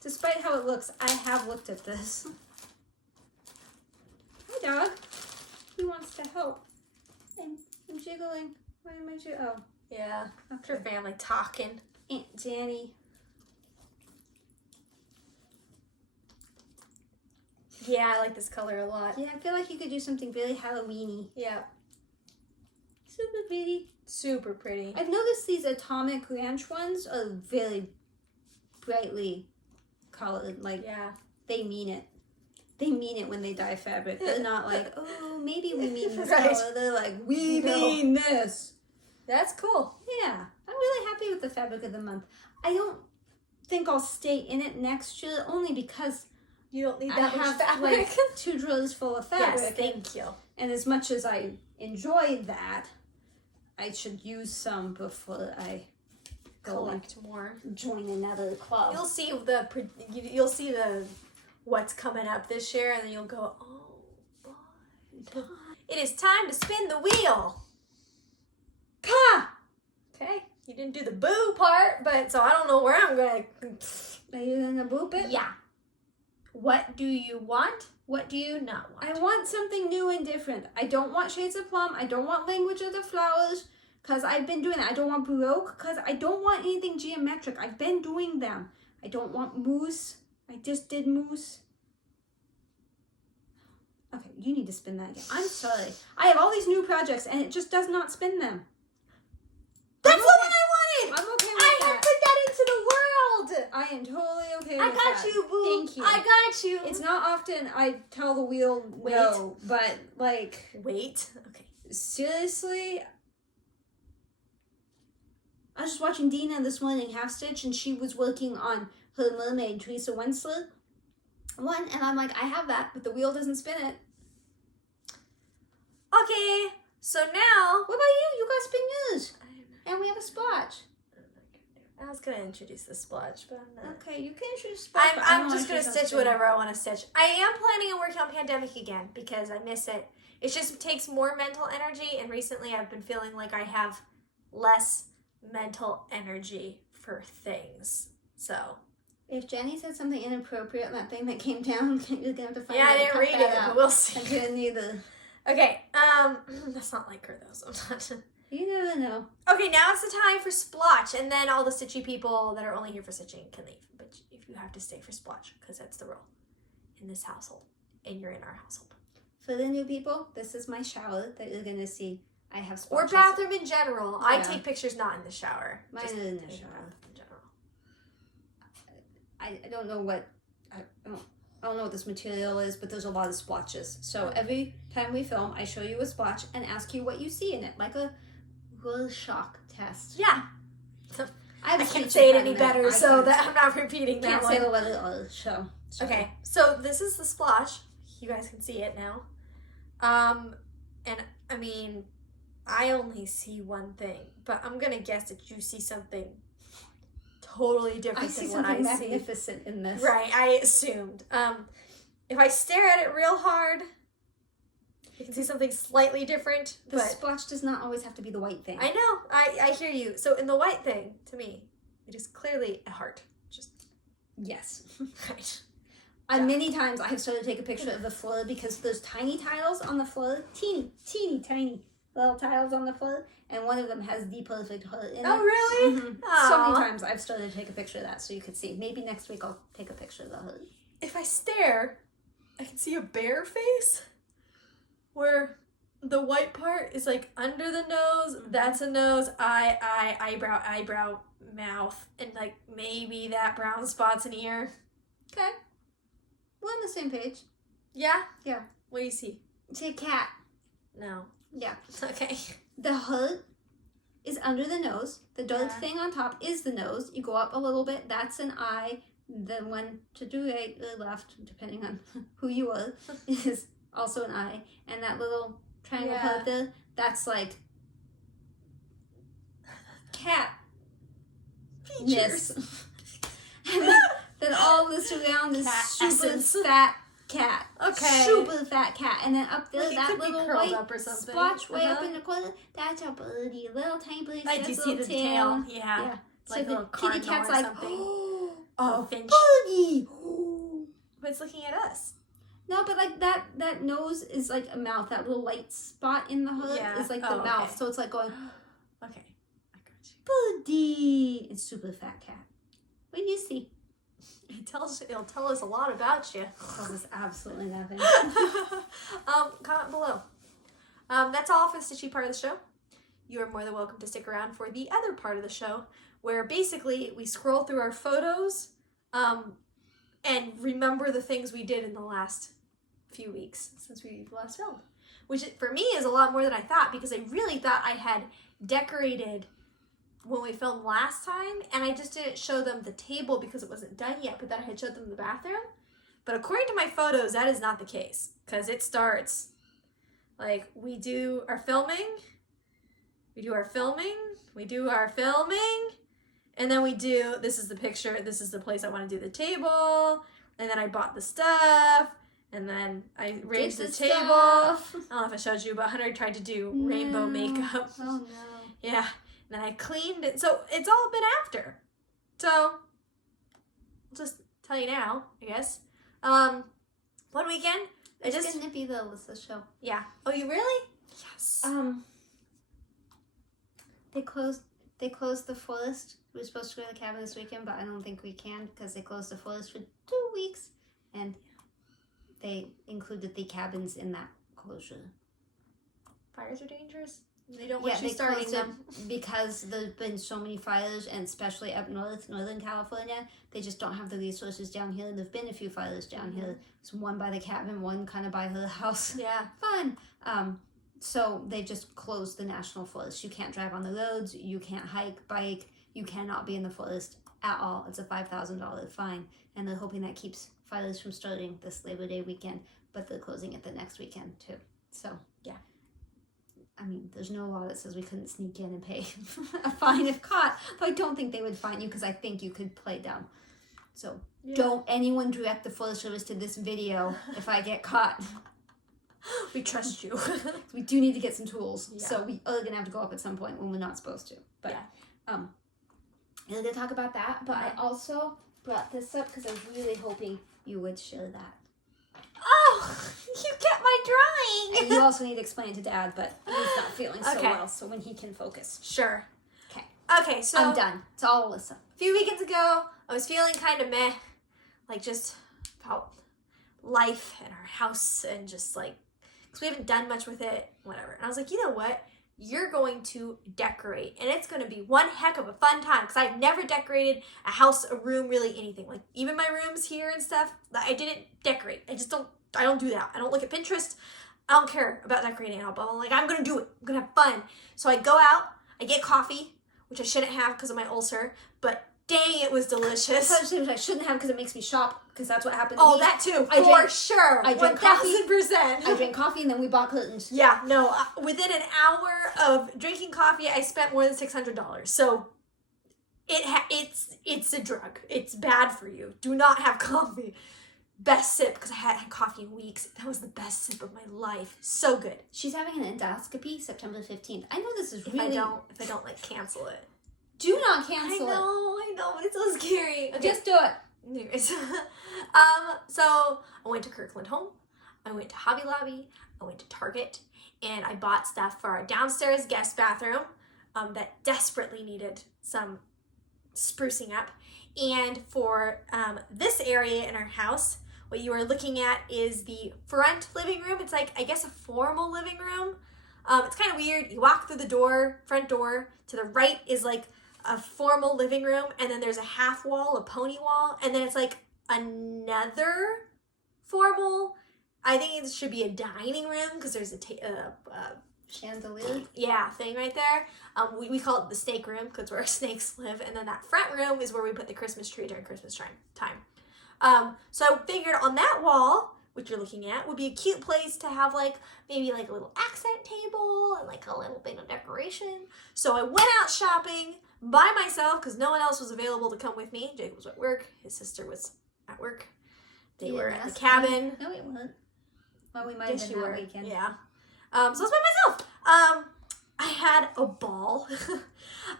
Despite how it looks, I have looked at this. Hi, dog. He wants to help. I'm jiggling. Why am I jiggling? Oh. Yeah. Okay. Her family talking. Aunt Danny. Yeah, I like this color a lot. Yeah, I feel like you could do something really Halloween-y. Yeah. Super pretty. Super pretty. I've noticed these Atomic Ranch ones are very brightly colored. Like, yeah, they mean it. They mean it when they dye fabric. They're not like, oh, maybe we mean this Right. color. They're like, we mean this. That's cool. Yeah. I'm really happy with the fabric of the month. I don't think I'll stay in it next year, only because you don't need I that much have fabric. like 2 drawers full of fabric. Yes, thank you. And as much as I enjoy that, I should use some before I collect more. Join another club. You'll see the what's coming up this year, and then you'll go, oh boy, it is time to spin the wheel. Pa! Okay, you didn't do the boo part, but so I don't know where I'm gonna. Are you gonna boop it? Yeah. What do you want? What do you not want? I want something new and different. I don't want Shades of Plum. I don't want Language of the Flowers, because I've been doing that. I don't want Baroque, because I don't want anything geometric. I've been doing them. I don't want Moose. I just did Moose. Okay, you need to spin that again. I'm sorry. I have all these new projects, and it just does not spin them. That's the one I wanted! I'm okay with I that. have put that into the world! I am totally okay with I that. got you, boo! Thank you. I got you! It's not often I tell the wheel no, but like... Wait. Okay. Seriously? I was just watching Dina this morning half stitch, and she was working on her mermaid Teresa Wensler one, and I'm like, I have that, but the wheel doesn't spin it. Okay, so now... What about you? You got spin yours. And we have a splotch. I was going to introduce the splotch, but I'm not. Okay, you can introduce splotch. I'm just going to stitch whatever I want to stitch. I am planning on working on Pandemic again because I miss it. It just takes more mental energy, and recently I've been feeling like I have less mental energy for things. So... If Jenny said something inappropriate in that thing that came down, you're going to have to find out. Yeah, I didn't read it, but we'll see. I didn't either. Okay, that's not like her though, so I'm not... You never know. Okay, now it's the time for splotch, and then all the stitchy people that are only here for stitching can leave. But if you have to stay for splotch, because that's the rule in this household, and you're in our household. For the new people, this is my shower that you're gonna see. I have Or splotches. bathroom in general. Yeah. I take pictures not in the shower. Mine just are in the take shower. bath in general. I don't know what I don't know what this material is, but there's a lot of splotches. So every time we film, I show you a splotch and ask you what you see in it, like a Rorschach test. Yeah. I can't say it any better, so that I'm not repeating that can't one. say the letter O, so. Okay, so this is the splotch. You guys can see it now. And I mean, I only see one thing, but I'm gonna guess that you see something totally different I see than what something I see. magnificent in this. Right, I assumed. If I stare at it real hard, you can see something slightly different. The but splotch does not always have to be the white thing. I know, I hear you. So in the white thing, to me, it is clearly a heart. Just Yes. right. Many times I have started to take a picture of the floor because those tiny tiles on the floor, teeny tiny little tiles on the floor, and one of them has the perfect heart in it. Oh, really? Mm-hmm. So many times I've started to take a picture of that so you could see. Maybe next week I'll take a picture of the heart. If I stare, I can see a bear face where the white part is like under the nose. Mm-hmm. That's a nose, eye, eyebrow, mouth, and like maybe that brown spot's an ear. Okay. We're on the same page. Yeah? Yeah. What do you see? See a cat. No. Yeah. Okay. The heart is under the nose. The dark thing on top is the nose. You go up a little bit. That's an eye. The one to the right or left, depending on who you are, is also an eye. And that little triangle part there, that's like cat features. Then all this around is cat super essence. Fat cat. Okay. Super fat cat. And then up there, Like that little white splotch way up Uh-huh. in the corner, that's a birdie. Little tiny birdie. I do see the tail. Yeah. So Like a the little kitty cardinal cat's or like, something. oh, finch. birdie. But it's looking at us. No, but like that nose is like a mouth. That little light spot in the hood is like the mouth. Okay. So it's like going, Okay. I got you. birdie. It's super fat cat. What do you see? It'll tell us a lot about you. Tells us absolutely nothing. Comment below. That's all for the stitchy part of the show. You are more than welcome to stick around for the other part of the show, where basically we scroll through our photos and remember the things we did in the last few weeks since we last filmed. Which for me is a lot more than I thought, because I really thought I had decorated when we filmed last time, and I just didn't show them the table because it wasn't done yet, but then I had showed them the bathroom. But according to my photos, that is not the case, because it starts like we do our filming, and then we do, this is the picture, this is the place I want to do the table, and then I bought the stuff, and then I arranged the table. I don't know if I showed you, but Hunter tried to do rainbow makeup. Oh no. Yeah. And then I cleaned it. So it's all been after. So I'll just tell you now, I guess. One weekend, It's gonna be the Alyssa show. Yeah. Oh, you really? Yes. They closed the forest. We were supposed to go to the cabin this weekend, but I don't think we can because they closed the forest for 2 weeks, and they included the cabins in that closure. Fires are dangerous. They don't want you starting them. Because there's been so many fires, and especially up Northern California, they just don't have the resources down here. There've been a few fires down here. There's one by the cabin, one kind of by her house. Yeah. Fun. So they just closed the national forest. You can't drive on the roads. You can't hike, bike. You cannot be in the forest at all. It's a $5,000 fine, and they're hoping that keeps fires from starting this Labor Day weekend, but they're closing it the next weekend too. So yeah. I mean, there's no law that says we couldn't sneak in and pay a fine if caught, but I don't think they would fine you because I think you could play dumb. So don't anyone direct the Forest Service to this video if I get caught. We trust you. We do need to get some tools, Yeah. so we are gonna have to go up at some point when we're not supposed to. But we're gonna talk about that. But I also brought this up because I was really hoping you would share that. Oh, you get my drawing. And you also need to explain it to Dad, but he's not feeling so well, so when he can focus. Sure. Okay. Okay, so I'm done. It's all Alyssa. A few weekends ago, I was feeling kind of meh, like just about life and our house and just like, because we haven't done much with it, whatever. And I was like, you know what? You're going to decorate, and it's going to be one heck of a fun time, because I've never decorated a house, a room, really anything. Like even my rooms here and stuff, I didn't decorate. I don't do that. I don't look at Pinterest. I don't care about decorating at all, but I'm like, I'm going to do it. I'm going to have fun. So I go out, I get coffee, which I shouldn't have because of my ulcer, but dang, it was delicious. I shouldn't have because it makes me shop, because that's what happened to me. That too, for sure. I drank coffee. 1000%. I drank coffee and then we bought curtains. Yeah, no, within an hour of drinking coffee, I spent more than $600. So it's a drug. It's bad for you. Do not have coffee. Best sip, because I hadn't had coffee in weeks. That was the best sip of my life. So good. She's having an endoscopy September 15th. I know this is If really... If I don't like cancel it. Do not cancel it. I know, but it's so scary. Okay. Just do it. Anyways, so I went to Kirkland Home, I went to Hobby Lobby, I went to Target, and I bought stuff for our downstairs guest bathroom that desperately needed some sprucing up. And for this area in our house, what you are looking at is the front living room. It's like, I guess, a formal living room. It's kind of weird. You walk through the front door, to the right is like a formal living room, and then there's a half wall, a pony wall, and then it's like another formal, I think it should be a dining room because there's a chandelier. Yeah, thing right there. We call it the snake room because where snakes live, and then that front room is where we put the Christmas tree during Christmas time. So I figured on that wall, which you're looking at, would be a cute place to have like maybe like a little accent table and like a little bit of decoration. So I went out shopping by myself because no one else was available to come with me. Jake was at work. His sister was at work. They were at the cabin. No, we weren't. Well, we might have been that weekend. Yeah. So I was by myself. I had a ball.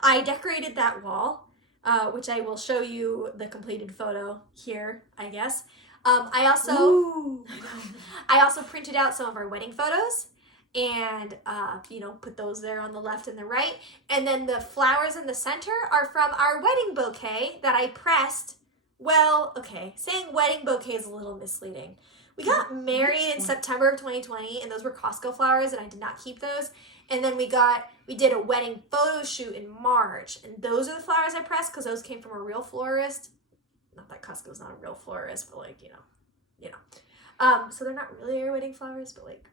I decorated that wall, which I will show you the completed photo here, I guess. I also printed out some of our wedding photos and, put those there on the left and the right. And then the flowers in the center are from our wedding bouquet that I pressed. Well, okay, saying wedding bouquet is a little misleading. We got married in September of 2020, and those were Costco flowers, and I did not keep those. And then we did a wedding photo shoot in March, and those are the flowers I pressed because those came from a real florist. Not that Costco's not a real florist, but like, you know. So they're not really our wedding flowers, but like,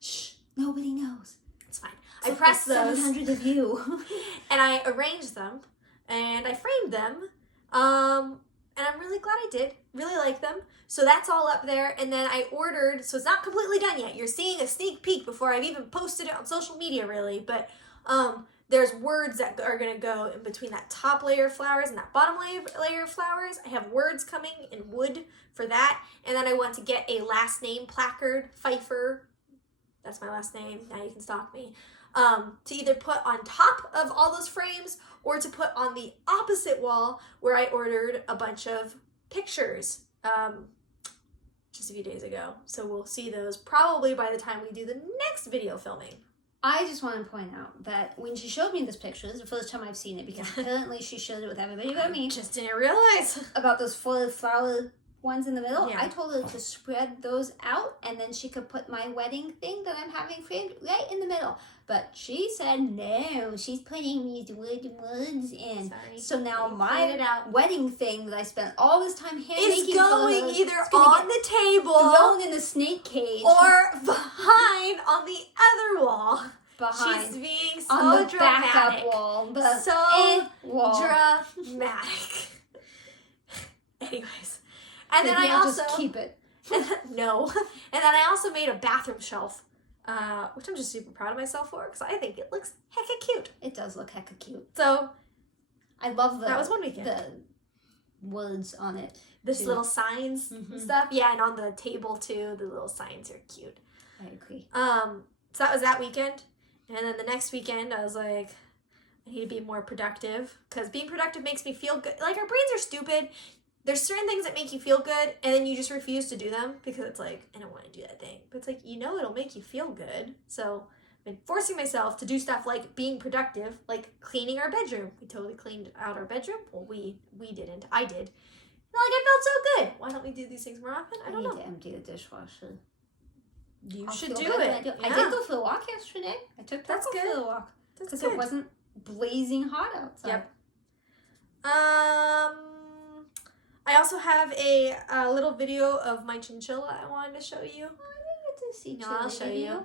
shh, nobody knows. It's fine. I pressed those. 700 of you. And I arranged them, and I framed them. And I'm really glad I did. Really like them. So that's all up there. And then I ordered, so it's not completely done yet. You're seeing a sneak peek before I've even posted it on social media, really. But there's words that are going to go in between that top layer of flowers and that bottom layer of flowers. I have words coming in wood for that. And then I want to get a last name placard, Pfeiffer. That's my last name. Now you can stalk me. To either put on top of all those frames or to put on the opposite wall where I ordered a bunch of pictures just a few days ago. So we'll see those probably by the time we do the next video filming. I just want to point out that when she showed me this picture, this is the first time I've seen it because apparently she showed it with everybody but me. Just didn't realize. About those four flower ones in the middle. Yeah. I told her to spread those out and then she could put my wedding thing that I'm having framed right in the middle. But she said no, she's putting these woods in. Sorry. So now my wedding thing that I spent all this time hand making is going either on the table, thrown in the snake cage, or behind on the other wall. Behind. She's being so on the dramatic. backup wall. Dramatic. Anyways. And then I also just keep it. No. And then I also made a bathroom shelf, which I'm just super proud of myself for because I think it looks hecka cute. It does look hecka cute. So I love that was one weekend. The words on it. This little signs and stuff. Yeah, and on the table too, the little signs are cute. I agree. So that was that weekend. And then the next weekend I was like, I need to be more productive because being productive makes me feel good. Like our brains are stupid. There's certain things that make you feel good, and then you just refuse to do them because it's like, I don't want to do that thing. But it's like, it'll make you feel good. So I've been forcing myself to do stuff like being productive, like cleaning our bedroom. We totally cleaned out our bedroom. Well, we didn't. I did. And I felt so good. Why don't we do these things more often? I don't know. I need to empty the dishwasher. You should do it. I did go for a walk yesterday. I took Taco for a walk. Because it wasn't blazing hot outside. Yep. I also have a little video of my chinchilla I wanted to show you. I didn't get to see No, I'll show you.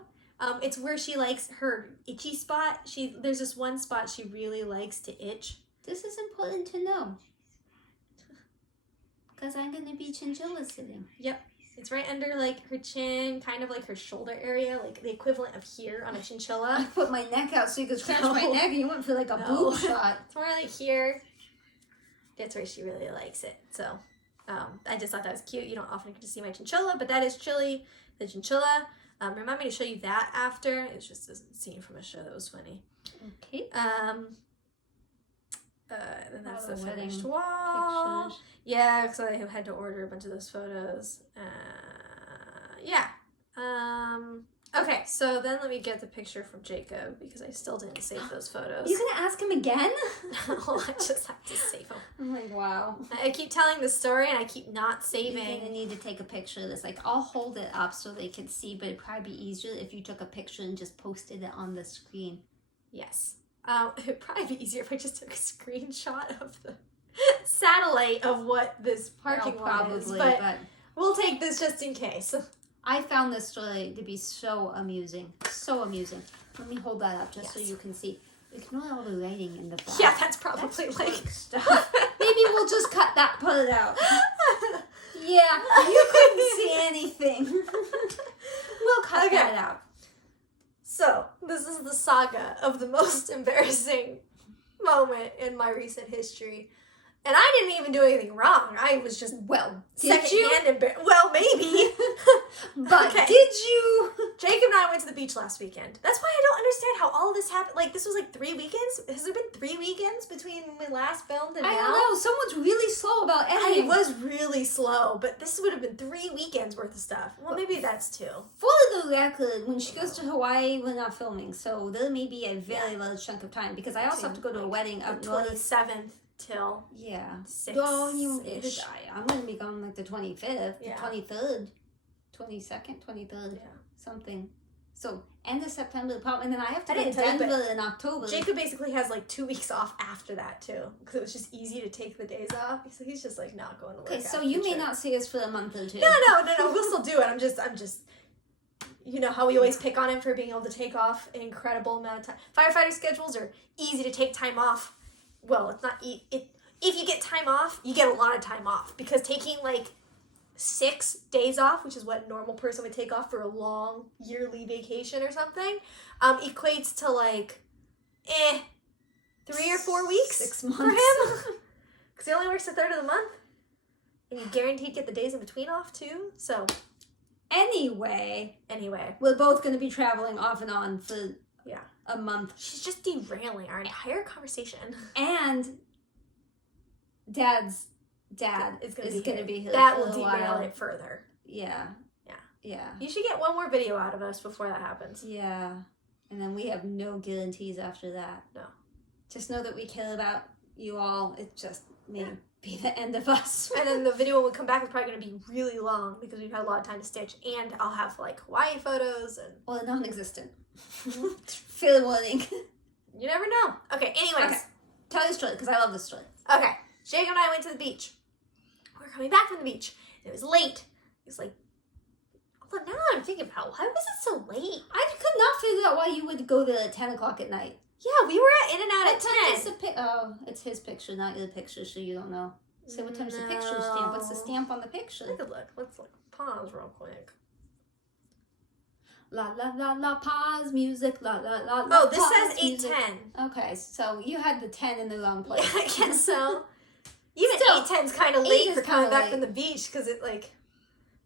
It's where she likes her itchy spot. There's this one spot she really likes to itch. This is important to know. Because I'm going to be chinchilla sitting. Yep. It's right under like her chin, kind of like her shoulder area, like the equivalent of here on a chinchilla. I put my neck out so you could scratch my neck and you went for like a boob shot. It's more like here. That's where she really likes it. So I just thought that was cute. You don't often get to see my chinchilla, but that is Chili, the chinchilla. Remind me to show you that after. It's just a scene from a show that was funny. Okay. And that's All the the wedding finished wall. pictures. Yeah, because I had to order a bunch of those photos. Yeah. Okay, so then let me get the picture from Jacob because I still didn't save those photos. You gonna ask him again? No, I just have to save them. I'm like, wow. I keep telling the story and I keep not saving. You're gonna need to take a picture of this. Like, I'll hold it up so they can see, but it'd probably be easier if you took a picture and just posted it on the screen. Yes. It'd probably be easier if I just took a screenshot of the satellite of what this parking lot is. But we'll take this just in case. I found this story to be so amusing. So amusing. Let me hold that up just so you can see. Ignore all the writing in the back. Yeah, that's probably like stuff. Maybe we'll just cut that part out. Yeah, you couldn't see anything. We'll cut that out. So, this is the saga of the most embarrassing moment in my recent history. And I didn't even do anything wrong. I was just, second-hand embarrassed. Well, maybe. But did you? Jacob and I went to the beach last weekend. That's why I don't understand how all of this happened. Like, this was like 3 weekends? Has there been 3 weekends between when we last filmed and now? I don't know. Someone's really slow about editing. I was really slow, but this would have been 3 weekends worth of stuff. Well, maybe that's 2. For the record, when she goes to Hawaii, we're not filming. So there may be a very large chunk of time because I also have to go to a wedding up north. 27th. Till 6-ish. I'm going to be gone like the 25th, the 23rd, 22nd, 23rd, something. So end of September, probably, and then I have to go to Denver in October. Jacob basically has like 2 weeks off after that too, because it was just easy to take the days off. So he's just like not going to work. Okay, so you may not see us for a month or 2. No, we'll still do it. I'm just. You know how we always pick on him for being able to take off an incredible amount of time. Firefighter schedules are easy to take time off. Well, it's not. If you get time off, you get a lot of time off because taking like 6 days off, which is what a normal person would take off for a long yearly vacation or something, equates to like 3 or 4 weeks, 6 months for him. Because he only works a third of the month, and you guaranteed get the days in between off too. So anyway, we're both going to be traveling off and on for a month. She's just derailing our entire conversation. And Dad's dad is going to be here. That will derail it further. Yeah. You should get one more video out of us before that happens. Yeah. And then we have no guarantees after that. No. Just know that we care about you all. It just may be the end of us. And then the video when we come back is probably going to be really long because we've had a lot of time to stitch. And I'll have like Hawaii photos and... Well, non-existent. Fair warning. You never know. Okay, anyways. Okay. Tell your story because I love this story. Okay. Jacob and I went to the beach. We were coming back from the beach. And it was late. It was like... Although now I'm thinking about why was it so late? I could not figure out why you would go there at 10 o'clock at night. Yeah, we were in and out at 10. Oh, it's his picture, not your picture, so you don't know. So what time's the picture stamp? What's the stamp on the picture? Take a look. Let's look. Pause real quick. La la la la pause music. La la la la. Oh, this says 8:10. Okay, so you had the 10 in the wrong place. Yeah, I guess so. Even 8:10's kind of late for coming back from the beach because it like.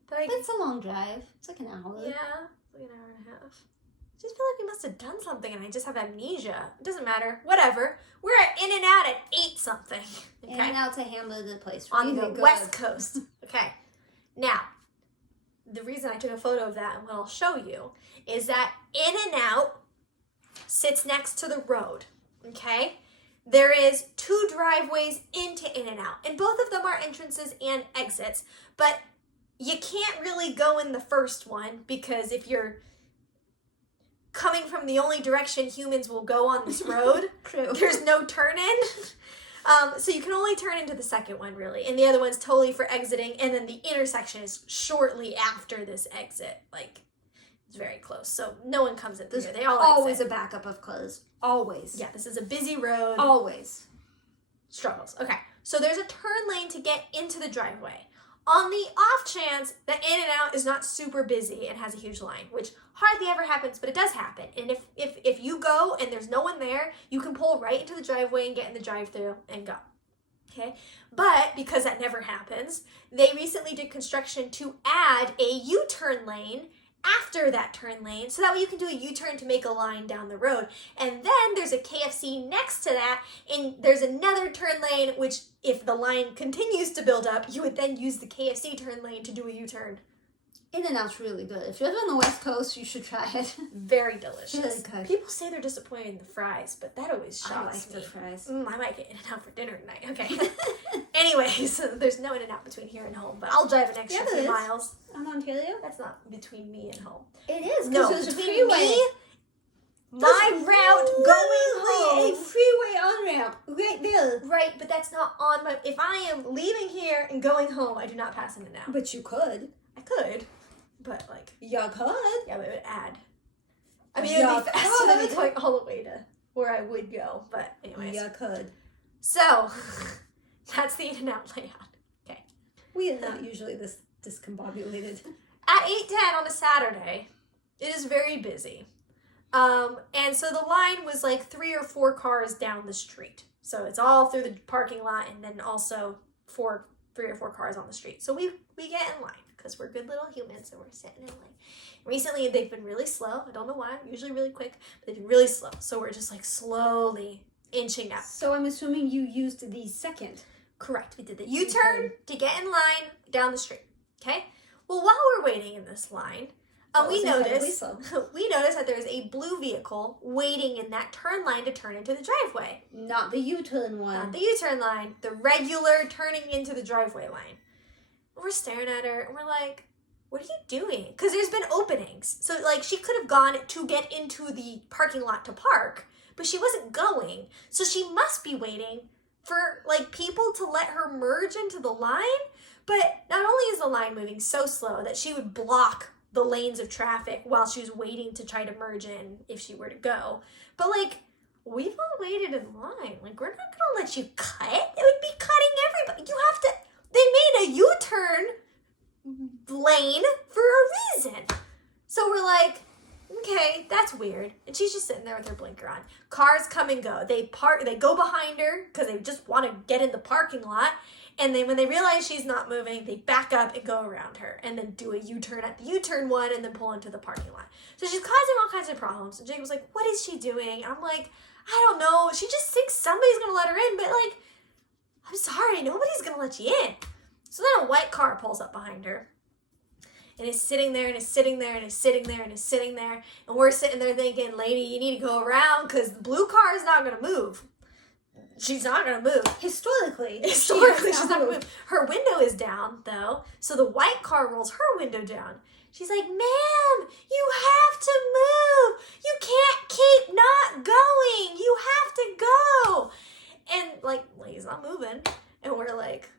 But it's a long drive. It's like an hour. Yeah, it's like an hour and a half. I just feel like we must have done something and I just have amnesia. It doesn't matter. Whatever. We're in and out at 8 something. Okay. In and out to Hamburger place. On the West Coast. Okay. Now, the reason I took a photo of that and what I'll show you is that In and Out sits next to the road. Okay? There is 2 driveways into In and Out. And both of them are entrances and exits. But you can't really go in the first one because if you're coming from the only direction humans will go on this road, there's no turn in. So you can only turn into the second one, really. And the other one's totally for exiting. And then the intersection is shortly after this exit. Like, it's very close. So no one comes in through here. They all always exit. A backup of cars. Always. Yeah, this is a busy road. Always. Struggles. Okay, so there's a turn lane to get into the driveway. On the off chance that In and Out is not super busy and has a huge line, which hardly ever happens, but it does happen. And if you go and there's no one there, you can pull right into the driveway and get in the drive-thru and go. Okay? But because that never happens, they recently did construction to add a U-turn lane after that turn lane, so that way you can do a U-turn to make a line down the road. And then there's a KFC next to that, and there's another turn lane, which if the line continues to build up, you would then use the KFC turn lane to do a U-turn. In-N-Out's really good. If you live on the West Coast, you should try it. Very delicious. Really good. People say they're disappointed in the fries, but that always shocks me. I like the fries. I might get In-N-Out for dinner tonight. Okay. Anyways, there's no In-N-Out between here and home, but I'll drive an extra few miles. On Ontario? That's not between me and home. It is. No, there's between a freeway. me, my route going home. A freeway on-ramp right there. Right, but that's not on my... If I am leaving here and going home, I do not pass In-N-Out. But you could. I could, but like... You could. Yeah, but it would add. I mean, it would be faster than me going all the way to where I would go, but anyways. You could. So, that's the In-N-Out layout. Okay. We are not usually this discombobulated. At 8:10 on a Saturday, it is very busy. And so the line was like 3 or 4 cars down the street. So it's all through the parking lot and then also 3 or 4 cars on the street. So we get in line because we're good little humans and we're sitting in line. Recently, they've been really slow. I don't know why. Usually really quick, but they've been really slow. So we're just like slowly inching up. So I'm assuming you used the second. Correct. We did the U-turn to get in line down the street. Okay? Well, while we're waiting in this line, we noticed that there's a blue vehicle waiting in that turn line to turn into the driveway. Not the U-turn one. Not the U-turn line. The regular turning into the driveway line. We're staring at her and we're like, what are you doing? Because there's been openings. So, like, she could have gone to get into the parking lot to park, but she wasn't going. So she must be waiting for, like, people to let her merge into the line. But not only is the line moving so slow that she would block the lanes of traffic while she was waiting to try to merge in if she were to go, but, like, we've all waited in line. Like, we're not going to let you cut. It would be cutting everybody. They made a U-turn lane for a reason. So we're like, okay, that's weird. And she's just sitting there with her blinker on. Cars come and go. They go behind her because they just want to get in the parking lot. And then when they realize she's not moving, they back up and go around her and then do a U-turn at the U-turn one and then pull into the parking lot. So she's causing all kinds of problems. And Jake was like, what is she doing? And I'm like, I don't know. She just thinks somebody's going to let her in. But, like, I'm sorry, nobody's going to let you in. So then a white car pulls up behind her. And is sitting there and is sitting there and is sitting there and is sitting there. And we're sitting there thinking, lady, you need to go around because the blue car is not going to move. She's not going to move. Historically, she's not going to move. Her window is down, though. So the white car rolls her window down. She's like, ma'am, you have to move. You can't keep not going. You have to go. And, like, lady's not moving. And we're like,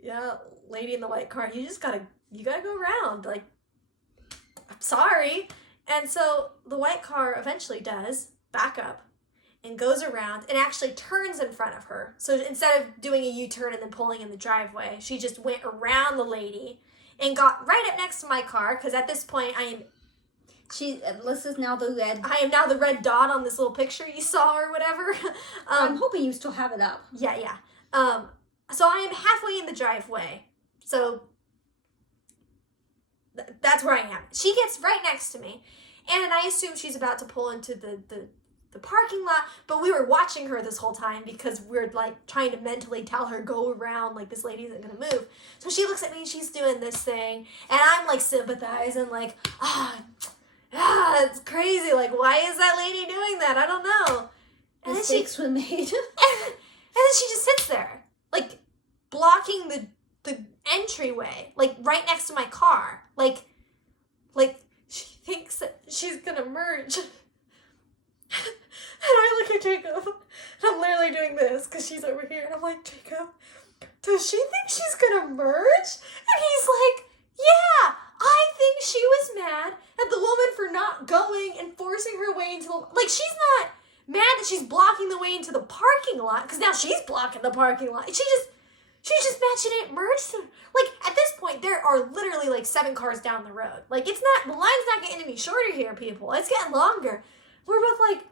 yeah, lady in the white car, you gotta go around. Like, I'm sorry. And so the white car eventually does back up and goes around and actually turns in front of her. So instead of doing a U-turn and then pulling in the driveway, she just went around the lady and got right up next to my car, because at this point Alyssa's now the red. I am now the red dot on this little picture you saw or whatever. I'm hoping you still have it up. Yeah. So I am halfway in the driveway. So that's where I am. She gets right next to me. And I assume she's about to pull into the parking lot, but we were watching her this whole time because we're, like, trying to mentally tell her, go around, like, this lady isn't gonna move. So she looks at me and she's doing this thing, and I'm, like, sympathizing, like, it's crazy, like, why is that lady doing that? I don't know. And Mistakes were made. and then she just sits there, like, blocking the entryway, like, right next to my car. Like, she thinks that she's gonna merge. And I look at Jacob, and I'm literally doing this, because she's over here, and I'm like, Jacob, does she think she's gonna merge? And he's like, yeah, I think she was mad at the woman for not going and forcing her way into the... Like, she's not mad that she's blocking the way into the parking lot, because now she's blocking the parking lot. She's just mad she didn't merge. Like, at this point, there are literally, like, 7 cars down the road. Like, the line's not getting any shorter here, people. It's getting longer. We're both like,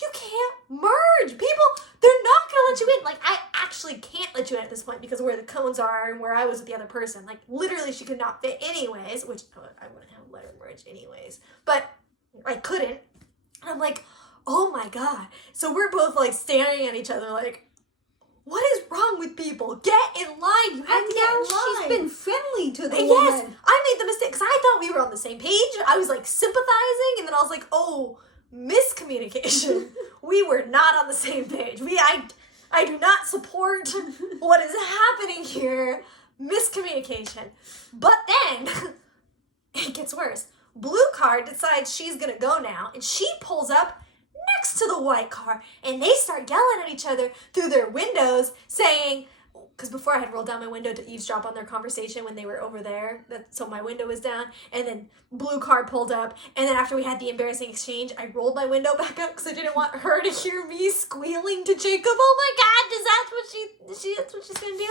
you can't merge. People, they're not going to let you in. Like, I actually can't let you in at this point because of where the cones are and where I was with the other person. Like, literally, she could not fit anyways, which I wouldn't have let her merge anyways. But I couldn't. And I'm like, oh my God. So we're both, like, staring at each other like, what is wrong with people? Get in line. You have to get in line. She's been friendly to the Yes, woman. I made the mistake because I thought we were on the same page. I was like sympathizing, and then I was like, oh, miscommunication. We were not on the same page. I do not support what is happening here. Miscommunication. But then it gets worse. Blue car decides she's gonna go now, and she pulls up next to the white car, and they start yelling at each other through their windows, saying, because before I had rolled down my window to eavesdrop on their conversation when they were over there, so my window was down, and then blue car pulled up, and then after we had the embarrassing exchange, I rolled my window back up because I didn't want her to hear me squealing to Jacob, oh my God, is that what that's what she's gonna do?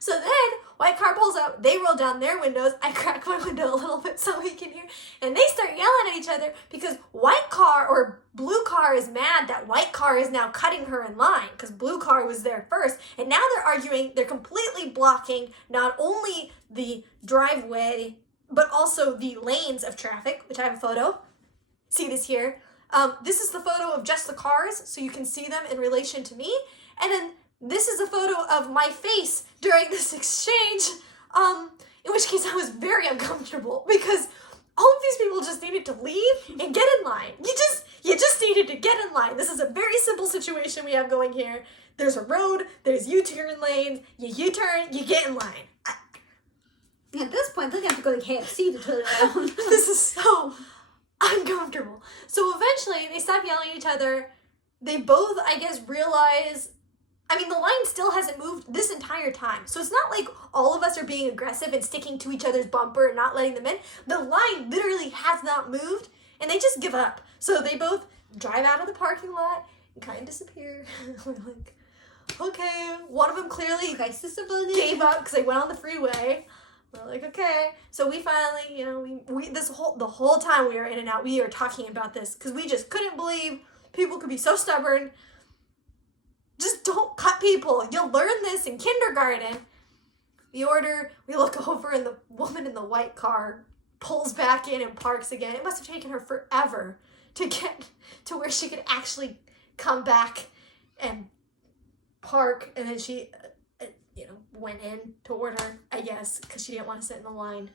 So then, white car pulls up, they roll down their windows, I crack my window a little bit so we can hear, and they start yelling at each other because white car or blue car is mad that white car is now cutting her in line because blue car was there first, and now they're arguing, they're completely blocking not only the driveway, but also the lanes of traffic, which I have a photo. See this here? This is the photo of just the cars, so you can see them in relation to me, and then this is a photo of my face during this exchange, in which case I was very uncomfortable because all of these people just needed to leave and get in line. You just needed to get in line. This is a very simple situation we have going here. There's a road, there's U-turn lanes, you U-turn, you get in line. At this point, they're going to have to go to KFC to turn around. This is so uncomfortable. So eventually they stop yelling at each other. They both, I guess, realize, I mean, the line still hasn't moved this entire time. So it's not like all of us are being aggressive and sticking to each other's bumper and not letting them in. The line literally has not moved, and they just give up. So they both drive out of the parking lot and kind of disappear. We're like, okay. One of them clearly gave up because they went on the freeway. We're like, okay. So we finally, we the whole time we were in and out, we were talking about this because we just couldn't believe people could be so stubborn. Just don't cut people. You'll learn this in kindergarten. We look over, and the woman in the white car pulls back in and parks again. It must have taken her forever to get to where she could actually come back and park. And then she, went in to order, I guess, because she didn't want to sit in the line.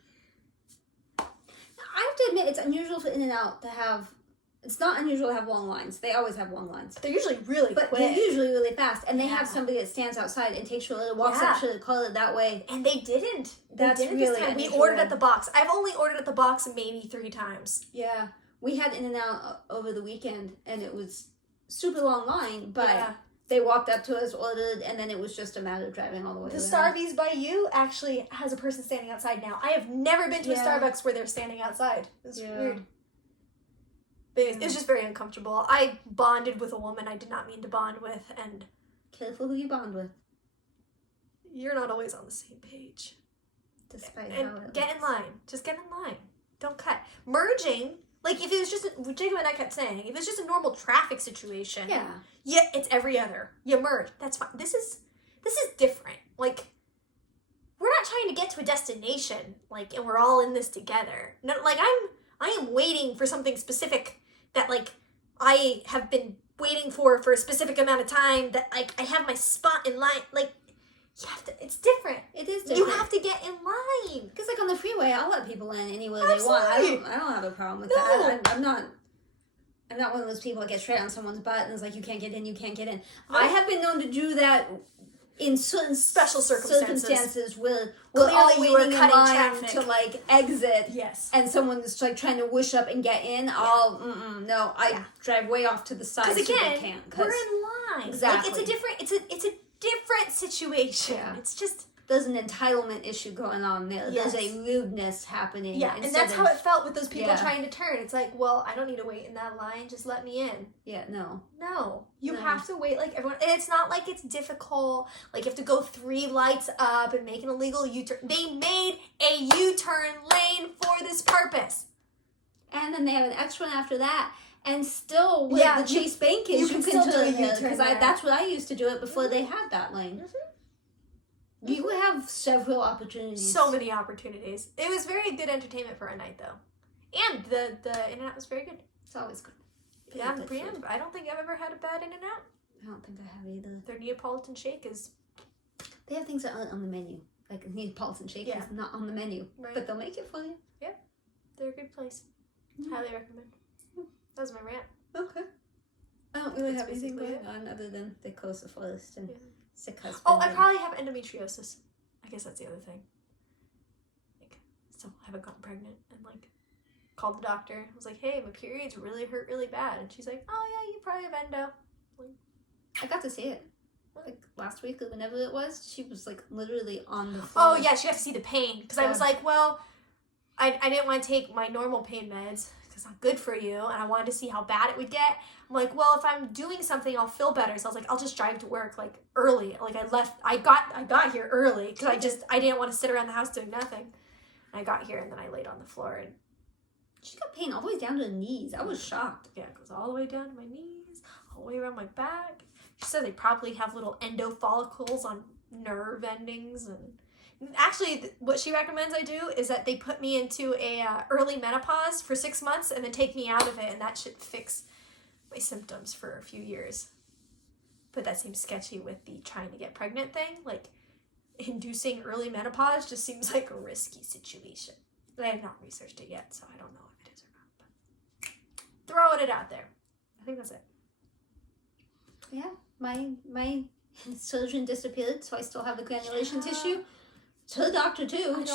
I have to admit, it's unusual for In-N-Out to have... It's not unusual to have long lines. They always have long lines. They're usually really quick. But they're usually really fast. And they have somebody that stands outside and takes you a little walks up to the toilet that way. And they didn't. That's really this time. unusual. We ordered at the box. I've only ordered at the box maybe 3 times. Yeah. We had In-N-Out over the weekend, and it was super long line, but they walked up to us, ordered, and then it was just a matter of driving all the way The around. Starbucks by you actually has a person standing outside now. I have never been to a Starbucks where they're standing outside. It's weird. It was just very uncomfortable. I bonded with a woman I did not mean to bond with, and... Careful who you bond with. You're not always on the same page. Despite and how it get looks. in line. Just get in line. Don't cut. Merging, like if it was just, Jacob and I kept saying, if it's just a normal traffic situation, it's every other. You merge. That's fine. This is different. Like, we're not trying to get to a destination, like, and we're all in this together. No, like, I am waiting for something specific that, like, I have been waiting for a specific amount of time, that, like, I have my spot in line. Like, you have to, it's different. It is different. You have to get in line. Because, like, on the freeway, I'll let people in anywhere they want. I don't have a problem with that. I'm not one of those people that gets straight on someone's butt and is like, you can't get in, you can't get in. No. I have been known to do that in certain special circumstances where we're all waiting in line traffic to, like, exit. Yes. And someone's, like, trying to whoosh up and get in. I drive way off to the side. Because, again, we're in line. Exactly. Like, it's a different situation. Yeah. It's just... There's an entitlement issue going on there. Yes. There's a rudeness happening. Yeah, and that's how it felt with those people trying to turn. It's like, well, I don't need to wait in that line. Just let me in. Yeah, no. No. You have to wait like everyone. And it's not like it's difficult. Like, you have to go 3 lights up and make an illegal U-turn. They made a U-turn lane for this purpose. And then they have an extra one after that. And still, with the Chase Bank is, you can do it because that's what I used to do it before they had that lane. You have several opportunities. So many opportunities. It was very good entertainment for a night, though. And the In-N-Out was very good. It's always good. Yeah, I don't think I've ever had a bad In-N-Out. I don't think I have either. Their Neapolitan shake is... They have things that aren't on the menu. Like a Neapolitan shake is not on the menu. Right. But they'll make it for you. Yeah. They're a good place. Highly recommend. That was my rant. Okay. I don't really have anything going on other than they close the forest and sick husband. Oh, I probably have endometriosis. I guess that's the other thing. Like, still haven't gotten pregnant and like called the doctor. I was like, hey, my periods really hurt really bad. And she's like, oh yeah, you probably have endo. Like, I got to see it. Like last week or whenever it was, she was like literally on the floor. Oh yeah, she got to see the pain. Because I was like, well, I didn't want to take my normal pain meds. It's not good for you, and I wanted to see how bad it would get. I'm like, well, if I'm doing something, I'll feel better. So I was like, I'll just drive to work like early. Like I got here early because I didn't want to sit around the house doing nothing. And I got here and then I laid on the floor and she got pain all the way down to the knees. I was shocked. Yeah, it goes all the way down to my knees, all the way around my back. She said they probably have little endo follicles on nerve endings and. Actually, what she recommends I do is that they put me into a early menopause for 6 months and then take me out of it, and that should fix my symptoms for a few years. But that seems sketchy with the trying to get pregnant thing. Like, inducing early menopause just seems like a risky situation. But I have not researched it yet, so I don't know if it is or not. But throwing it out there. I think that's it. Yeah, my surgeon disappeared, so I still have the granulation tissue. To the doctor too.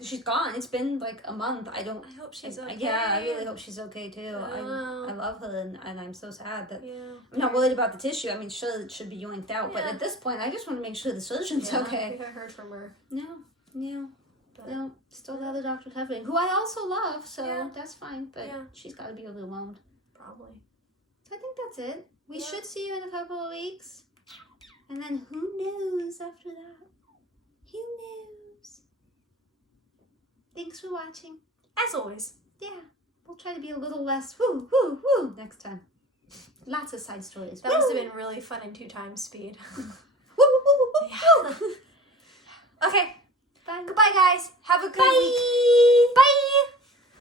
She's gone. It's been like a month. I hope she's okay. Yeah, I really hope she's okay too. I love her and I'm so sad that I'm not worried about the tissue. I mean, sure it should be yoinked out, but at this point I just want to make sure the surgeon's okay. I think I heard from her. No. Still the other doctor covering, who I also love, so that's fine. But she's got to be overwhelmed. Probably. So I think that's it. We should see you in a couple of weeks, and then who knows after that. Who knows? Thanks for watching. As always. Yeah. We'll try to be a little less woo next time. Lots of side stories. That must have been really fun in 2 times speed. Woo. Okay. Bye. Goodbye, guys. Have a good week. Bye.